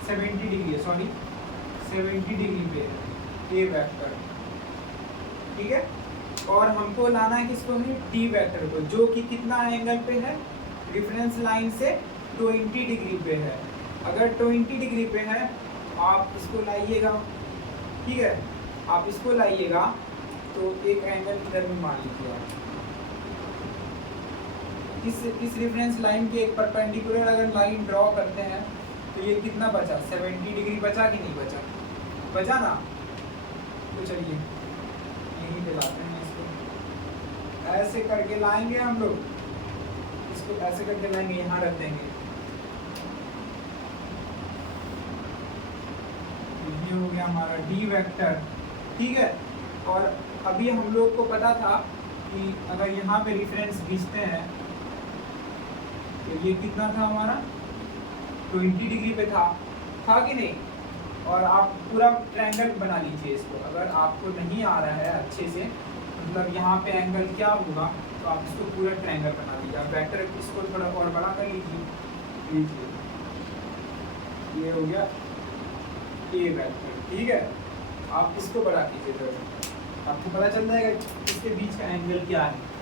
70 डिग्री है, सॉरी 70 डिग्री पे है ए वेक्टर, ठीक है। और हमको लाना है किसको है डी वेक्टर को, जो कि कितना एंगल पे है रेफरेंस लाइन से 20 डिग्री पे है। अगर 20 डिग्री पे है आप इसको लाइएगा, ठीक है, आप इसको लाइएगा तो एक एंगल इधर में मान लीजिए आप इस रेफरेंस लाइन के एक परपेंडिकुलर अगर लाइन ड्रॉ करते हैं तो ये कितना बचा 70 डिग्री बचा कि नहीं बचा, बचा ना। तो चलिए यहीं पे लाते हैं इसको, ऐसे करके लाएंगे हम लोग, इसको ऐसे करके लाएंगे, यहाँ रख देंगे। ये हो गया हमारा डी वेक्टर, ठीक है। और अभी हम लोग को पता था कि अगर यहाँ पे रेफरेंस खींचते हैं तो ये कितना था हमारा 20 डिग्री पे था कि नहीं। और आप पूरा ट्रायंगल बना लीजिए इसको, अगर आपको नहीं आ रहा है अच्छे से, मतलब यहाँ पे एंगल क्या होगा, तो आप इसको पूरा ट्रायंगल बना लीजिए। आप वेक्टर इसको थोड़ा और बड़ा कर लीजिए, ये हो गया ए वेक्टर, ठीक है। आप इसको बड़ा कीजिए तो आपको पता चल जाएगा इसके बीच का एंगल क्या है।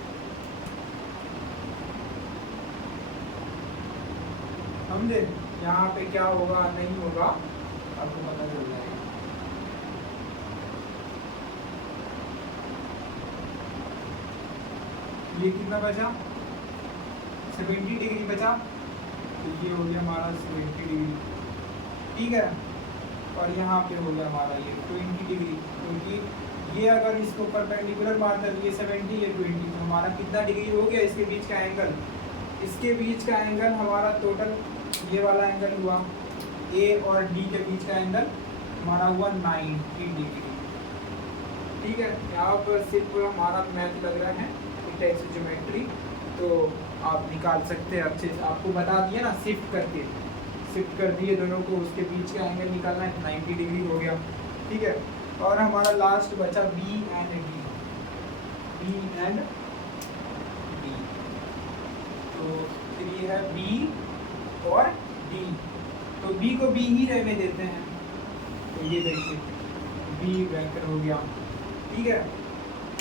समझे यहाँ पे क्या होगा नहीं होगा आपको पता चल जाएगा। ये कितना बचा 70 डिग्री बचा, तो ये हो गया हमारा 70 डिग्री, ठीक है। और यहाँ पे हो गया हमारा ये 20 डिग्री, क्योंकि ये अगर इसको परपेंडिकुलर मारता है ये 70 ये 20, तो हमारा कितना डिग्री हो गया इसके बीच का एंगल। इसके बीच का एंगल हमारा टोटल ये वाला एंगल हुआ ए और डी के बीच का एंगल हमारा हुआ 90 डिग्री, ठीक है। यहाँ पर सिर्फ हमारा मैथ लग रहा है टेक्स्ट ज्योमेट्री, तो आप निकाल सकते हैं अच्छे से। आपको बता दिया ना शिफ्ट कर दिए दोनों को, उसके बीच का एंगल निकालना है 90 डिग्री हो गया, ठीक है। और हमारा लास्ट बचा बी एंड डी, तो फिर ये है बी और डी, तो बी को बी ही रहने देते हैं। तो ये देखिए बी वेक्टर हो गया, ठीक है।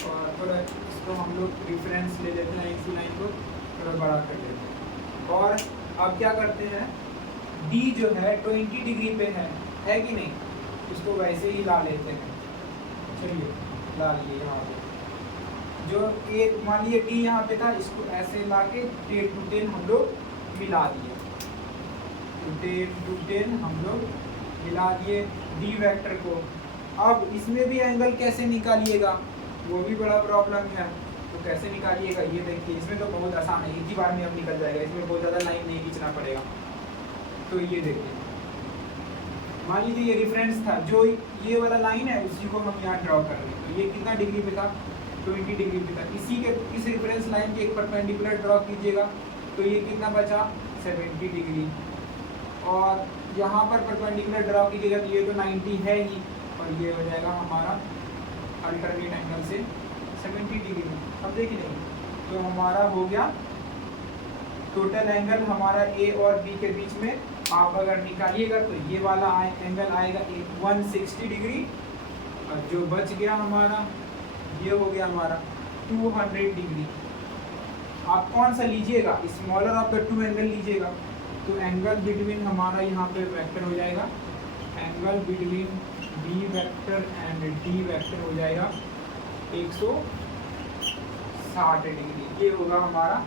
और थोड़ा इसको हम लोग रेफरेंस ले लेते हैं, इसी लाइन को थोड़ा बड़ा कर लेते हैं। और अब क्या करते हैं डी जो है 20 डिग्री पे है कि नहीं, इसको वैसे ही ला लेते हैं। चलिए ला लिए यहाँ पे, जो ए मान लीजिए डी यहाँ पे था, इसको ऐसे ला के 10 to 10 हम लोग मिला दिए, 10 to 10 हम लोग मिला दिए डी वेक्टर को। अब इसमें भी एंगल कैसे निकालिएगा वो भी बड़ा प्रॉब्लम है, तो कैसे निकालिएगा ये देखिए। इसमें तो बहुत आसान है, एक ही बार में अब निकल जाएगा, इसमें बहुत ज़्यादा लाइन नहीं खींचना पड़ेगा। तो ये देखिए मान लीजिए ये रेफरेंस था, जो ये वाला लाइन है उसी को हम यहाँ ड्रॉ कर रहे हैं। तो ये कितना डिग्री पे था 20 डिग्री पे था, इस रेफरेंस लाइन के एक परपेंडिकुलर ड्रॉ कीजिएगा, तो ये कितना बचा 70 डिग्री। और यहाँ पर परपेंडिकुलर ड्रॉ कीजिएगा तो ये तो 90 है ही, और ये हो जाएगा हमारा अल्टरनेट एंगल से 70 डिग्री। अब देखिए तो हमारा हो गया टोटल एंगल हमारा ए और बी के बीच में आप अगर निकालिएगा तो ये वाला एंगल आएगा 160 डिग्री, और जो बच गया हमारा ये हो गया हमारा 200 डिग्री। आप कौन सा लीजिएगा, smaller of the two angle लीजिएगा, तो एंगल बिटवीन हमारा यहाँ पे वेक्टर हो जाएगा, angle between B vector and D vector हो जाएगा 160 डिग्री। ये होगा हमारा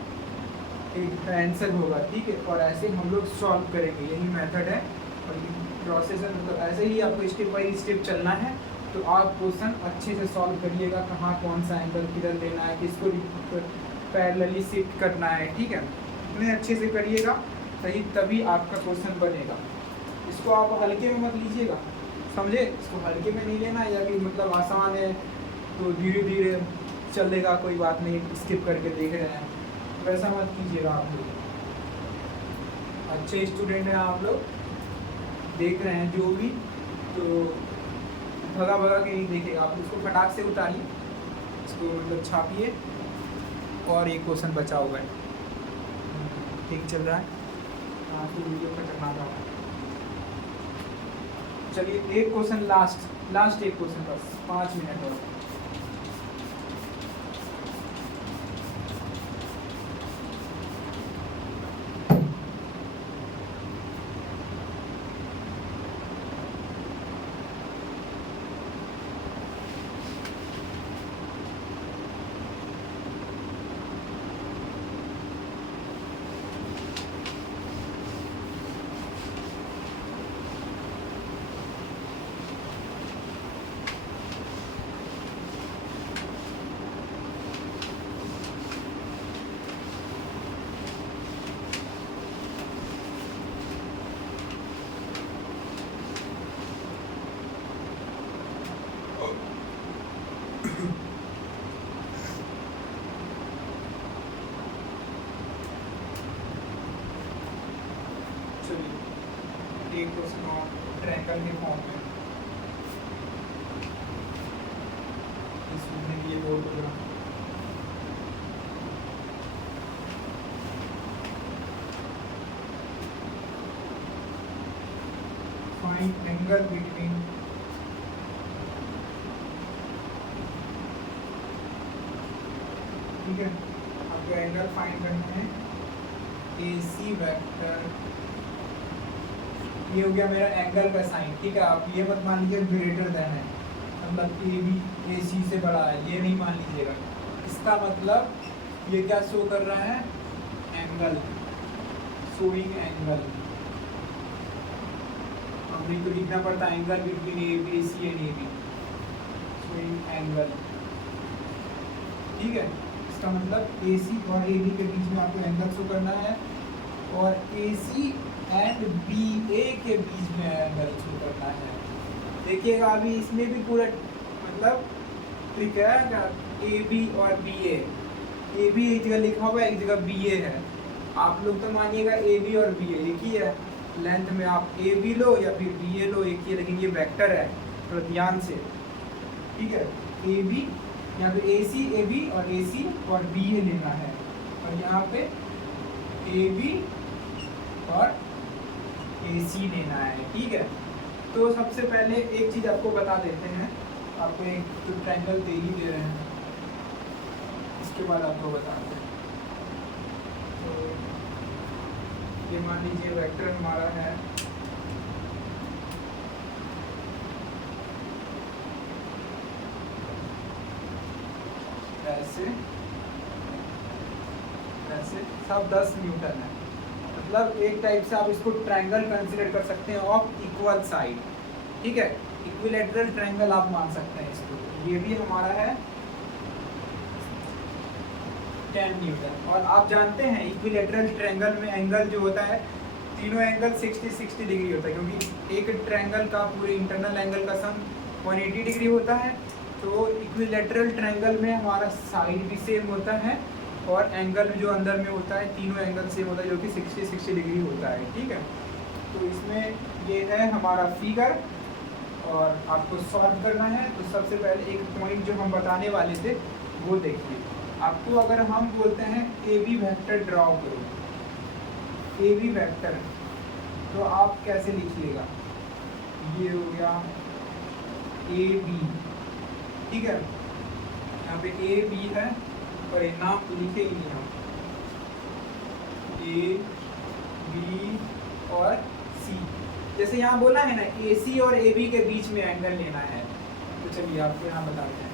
एक आंसर होगा, ठीक है। और ऐसे हम लोग सॉल्व करेंगे, यही मेथड है और ये प्रोसेस है, मतलब ऐसे ही आपको स्टेप बाय स्टेप चलना है। तो आप क्वेश्चन अच्छे से सॉल्व करिएगा, कहाँ कौन सा एंगल किधर लेना है, किसको पैरेलली शिफ्ट करना है, ठीक है। इतने अच्छे से करिएगा सही, तभी आपका क्वेश्चन बनेगा। इसको आप हल्के में मत लीजिएगा, समझे। इसको हल्के में नहीं लेना, या कि मतलब आसान है तो धीरे धीरे चलेगा, कोई बात नहीं, स्किप करके देख रहे हैं, वैसा मत कीजिएगा। आप लोग अच्छे स्टूडेंट हैं, आप लोग देख रहे हैं जो भी, तो भगा भगा के नहीं देखेगा। आप इसको फटाक से उतारिए, इसको मतलब छापिए, और एक क्वेश्चन बचा हुआ है, ठीक चल रहा है। हाँ, तो वीडियो खतरनाक था। चलिए एक क्वेश्चन लास्ट एक क्वेश्चन, बस 5 मिनट और। एक क्वेश्चन और ट्रायंगल के फॉर्म में, इसमें ये बोर्ड होगा, फाइंड एंगल बिटवीन ठीक है। आपको एंगल फाइंड करना है AC वेक्टर, ये हो गया मेरा एंगल का साइन, ठीक है। आप ये मत मान लीजिए ग्रेटर देन है, मतलब AB AC से बड़ा है, ये नहीं मान लीजिएगा। इसका मतलब ये क्या शो कर रहा है, एंगल, शोइंग एंगल। हमने तो लिखना पड़ता है angle between AC and AB, showing angle, ठीक है। इसका मतलब AC और AB के बीच में आपको एंगल शो करना है, और AC एंड BA के बीच में एंगल शो करना है। देखिएगा अभी इसमें भी पूरा मतलब ट्रिक है, AB और BA, AB एक जगह लिखा हुआ है, एक जगह BA है। आप लोग तो मानिएगा AB और BA एक ही है, लेंथ में आप AB लो या फिर BA लो, एक ही है, लेकिन ये वेक्टर है, तो ध्यान से, ठीक है। AB यहाँ पे AC AB और AC और BA लेना है, और यहाँ पे AB और AC लेना है, ठीक है। तो सबसे पहले एक चीज़ आपको बता देते हैं, आपको एक तो ट्रायंगल दे ही दे रहे हैं, इसके बाद आपको बताते हैं। तो ये मान लीजिए वेक्टर हमारा है ऐसे ऐसे, सब 10 न्यूटन है, मतलब एक टाइप से आप इसको ट्रायंगल कंसीडर कर सकते हैं ऑफ इक्वल साइड, ठीक है। इक्विलैटरल ट्रायंगल आप मान सकते हैं इसको। ये भी हमारा है 10 न्यूटन। और आप जानते हैं इक्विलैटरल ट्रायंगल में एंगल जो होता है, तीनों एंगल 60 डिग्री होता है, क्योंकि एक ट्रायंगल का पूरे इंटरनल एंगल का सम 180 डिग्री होता है। तो इक्विलैटरल ट्रायंगल में हमारा साइड भी सेम होता है, और एंगल जो अंदर में होता है, तीनों एंगल सेम होता है, जो कि 60 डिग्री होता है, ठीक है। तो इसमें ये है हमारा फिगर, और आपको सॉल्व करना है। तो सबसे पहले एक पॉइंट जो हम बताने वाले थे वो देखिए। आपको अगर हम बोलते हैं AB वेक्टर ड्रॉ करो, AB वेक्टर, तो आप कैसे लिखिएगा, ये हो गया ए बी, ठीक है, यहाँ पे ए बी है और ये नाम लिखे ही नहीं हम, ए बी और सी। जैसे यहाँ बोला है ना ए सी और ए बी के बीच में एंगल लेना है, तो चलिए आपको यहाँ बताते हैं।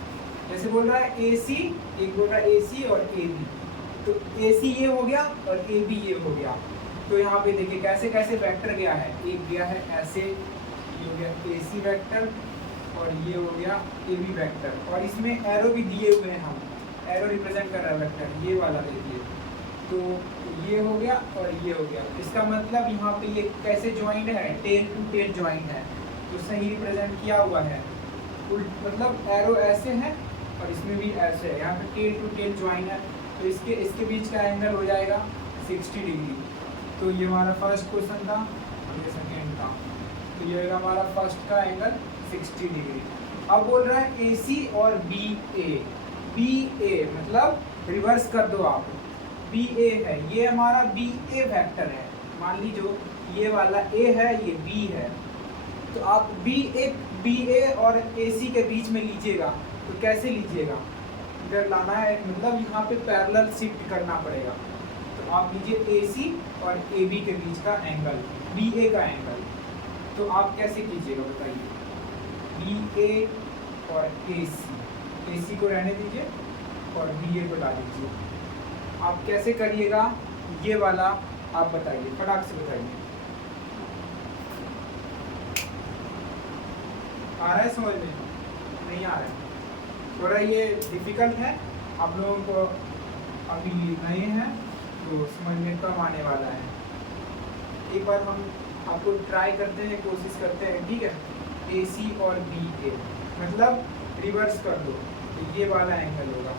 जैसे बोल रहा है ए सी, एक बोल रहा है ए सी और ए बी, तो ए सी ये हो गया और ए बी ये हो गया। तो यहाँ पे देखिए कैसे कैसे वेक्टर गया है, एक गया है ऐसे, ये हो गया ए सी वैक्टर और ये हो गया ए बी वैक्टर, और इसमें एरो भी दिए हुए हैं, हम एरो रिप्रेजेंट कर रहा है वेक्टर, ये वाला देखिए। तो ये हो गया और ये हो गया, इसका मतलब यहाँ पे ये कैसे ज्वाइंट है, टेल टू टेल ज्वाइंट है, तो सही रिप्रेजेंट किया हुआ है। मतलब एरो ऐसे है और इसमें भी ऐसे है, यहाँ पे टेल टू टेल ज्वाइंट है, तो इसके बीच का एंगल हो जाएगा 60 डिग्री। तो ये हमारा फर्स्ट क्वेश्चन था और ये सेकेंड था, तो ये होगा हमारा फर्स्ट का एंगल 60 डिग्री। अब बोल रहा है ए सी और बी ए, बी ए मतलब रिवर्स कर दो आप, बी ए है, ये हमारा बी ए वेक्टर है, मान लीजिए ये वाला ए है ये बी है, तो आप बी ए और ए सी के बीच में लीजिएगा, तो कैसे लीजिएगा, इधर लाना है, मतलब यहाँ पे पैरेलल शिफ्ट करना पड़ेगा। तो आप लीजिए ए सी और ए बी के बीच का एंगल, बी ए का एंगल, तो आप कैसे कीजिएगा बताइए, बी ए और ए सी को रहने दीजिए और बी ए को डाल दीजिए। आप कैसे करिएगा ये वाला, आप बताइए, फटाक से बताइए, आ रहा है समझ में, नहीं आ रहा है, थोड़ा ये डिफिकल्ट है, आप लोगों को अभी नए हैं तो समझ में कम आने वाला है। एक बार हम आपको ट्राई करते हैं, कोशिश करते हैं, ठीक है। ए सी और बी ए मतलब रिवर्स कर दो, तो ये वाला एंगल होगा,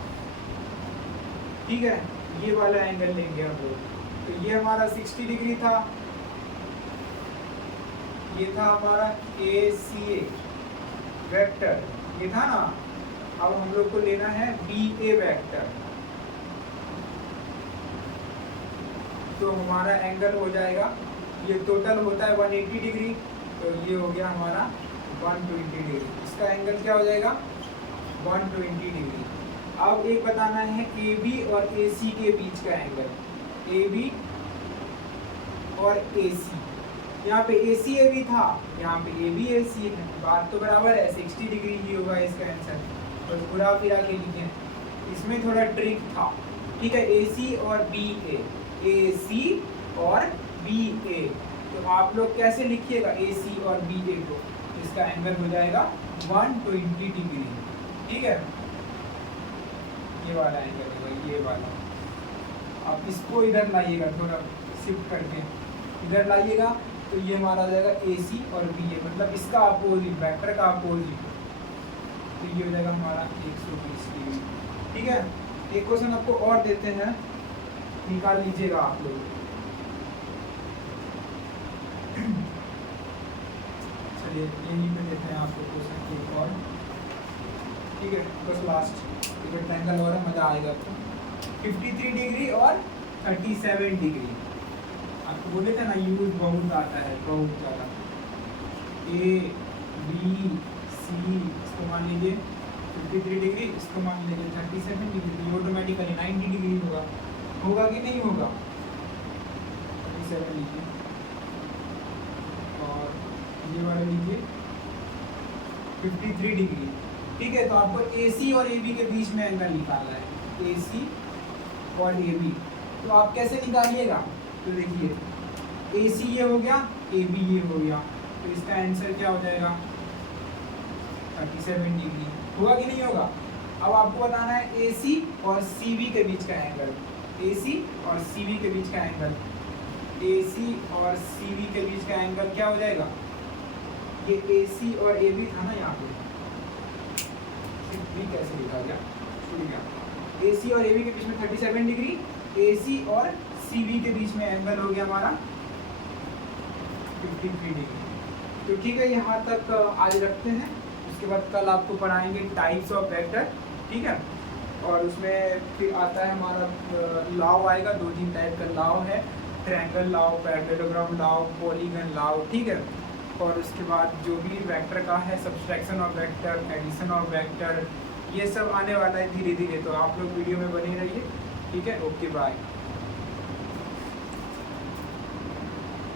ठीक है, ये वाला एंगल लेंगे हम लोग। तो ये हमारा 60 डिग्री था, ये था हमारा ए सी ए वेक्टर, ये था ना। अब हम लोग को लेना है बी ए वेक्टर, तो हमारा एंगल हो जाएगा, ये टोटल होता है 180 डिग्री, तो ये हो गया हमारा 120 डिग्री, इसका एंगल क्या हो जाएगा 120 डिग्री। अब एक बताना है ए बी और ए सी के बीच का एंगल, ए बी और ए सी, यहाँ पे ए सी ए बी था, यहाँ पे ए बी ए सी है, बात तो बराबर है, 60 डिग्री ही होगा इसका आंसर, तो पूरा फिरा के लिखे, इसमें थोड़ा ट्रिक था, ठीक है। ए सी और बी ए सी और बी ए, तो आप लोग कैसे लिखिएगा ए सी और बी ए को, इसका एंगल हो जाएगा 120 डिग्री, ठीक है, ये वाला एंगल होगा, ये वाला। आप इसको इधर लाइएगा, थोड़ा शिफ्ट करके इधर लाइएगा, तो ये हमारा आ जाएगा ए सी और बी ए, मतलब इसका अपोजिट, वेक्टर का अपोजिट, तो ये हो जाएगा हमारा 120 डिग्री, ठीक है। एक क्वेश्चन आपको और देते हैं, निकाल लीजिएगा आप लोग। चलिए यहीं पे देते हैं आपको क्वेश्चन एक और, ठीक है, बस लास्ट रेक्टेंगल और है, मजा आएगा आपको। 53 डिग्री और 37 डिग्री, आपको बोले थे ना यूज बहुत आता है, बहुत ज़्यादा। ए बी सी, इसको मान लीजिए 53 डिग्री, इसको मान लीजिए 37 डिग्री, ये ऑटोमेटिकली 90 डिग्री होगा, होगा कि नहीं होगा, 37 लीजिए और ये वाला लीजिए 53 डिग्री, ठीक है। तो आपको ए सी और ए बी के बीच में एंगल निकालना है, ए सी और ए बी, तो आप कैसे निकालिएगा, तो देखिए ए सी ये हो गया, ए बी ये हो गया, तो इसका आंसर क्या हो जाएगा 37 डिग्री, होगा कि नहीं होगा। अब आपको बताना है ए सी और सी बी के बीच का एंगल, ए सी और सी बी के बीच का एंगल, ए सी और सी बी के बीच का एंगल क्या हो जाएगा, ये ए सी और ए बी था ना, यहाँ पे बी कैसे लिखा गया, छूट गया। ए सी और ए बी के बीच में 37 डिग्री, ए सी और सी बी के बीच में एंगल हो गया हमारा 53 डिग्री। तो ठीक है, यहाँ तक आज रखते हैं, उसके बाद कल आपको पढ़ाएंगे टाइप्स ऑफ वेक्टर, ठीक है। और उसमें फिर आता है हमारा लॉ आएगा, 2-3 टाइप का लॉ है, ट्रायंगल लाओ, पैरेललोग्राम लाओ, पॉलीगन लाओ, ठीक है। और उसके बाद जो भी वेक्टर का है, subtraction of vector, addition of vector, ये सब आने वाला है धीरे धीरे। तो आप लोग वीडियो में बने रहिए, ठीक है। Okay bye.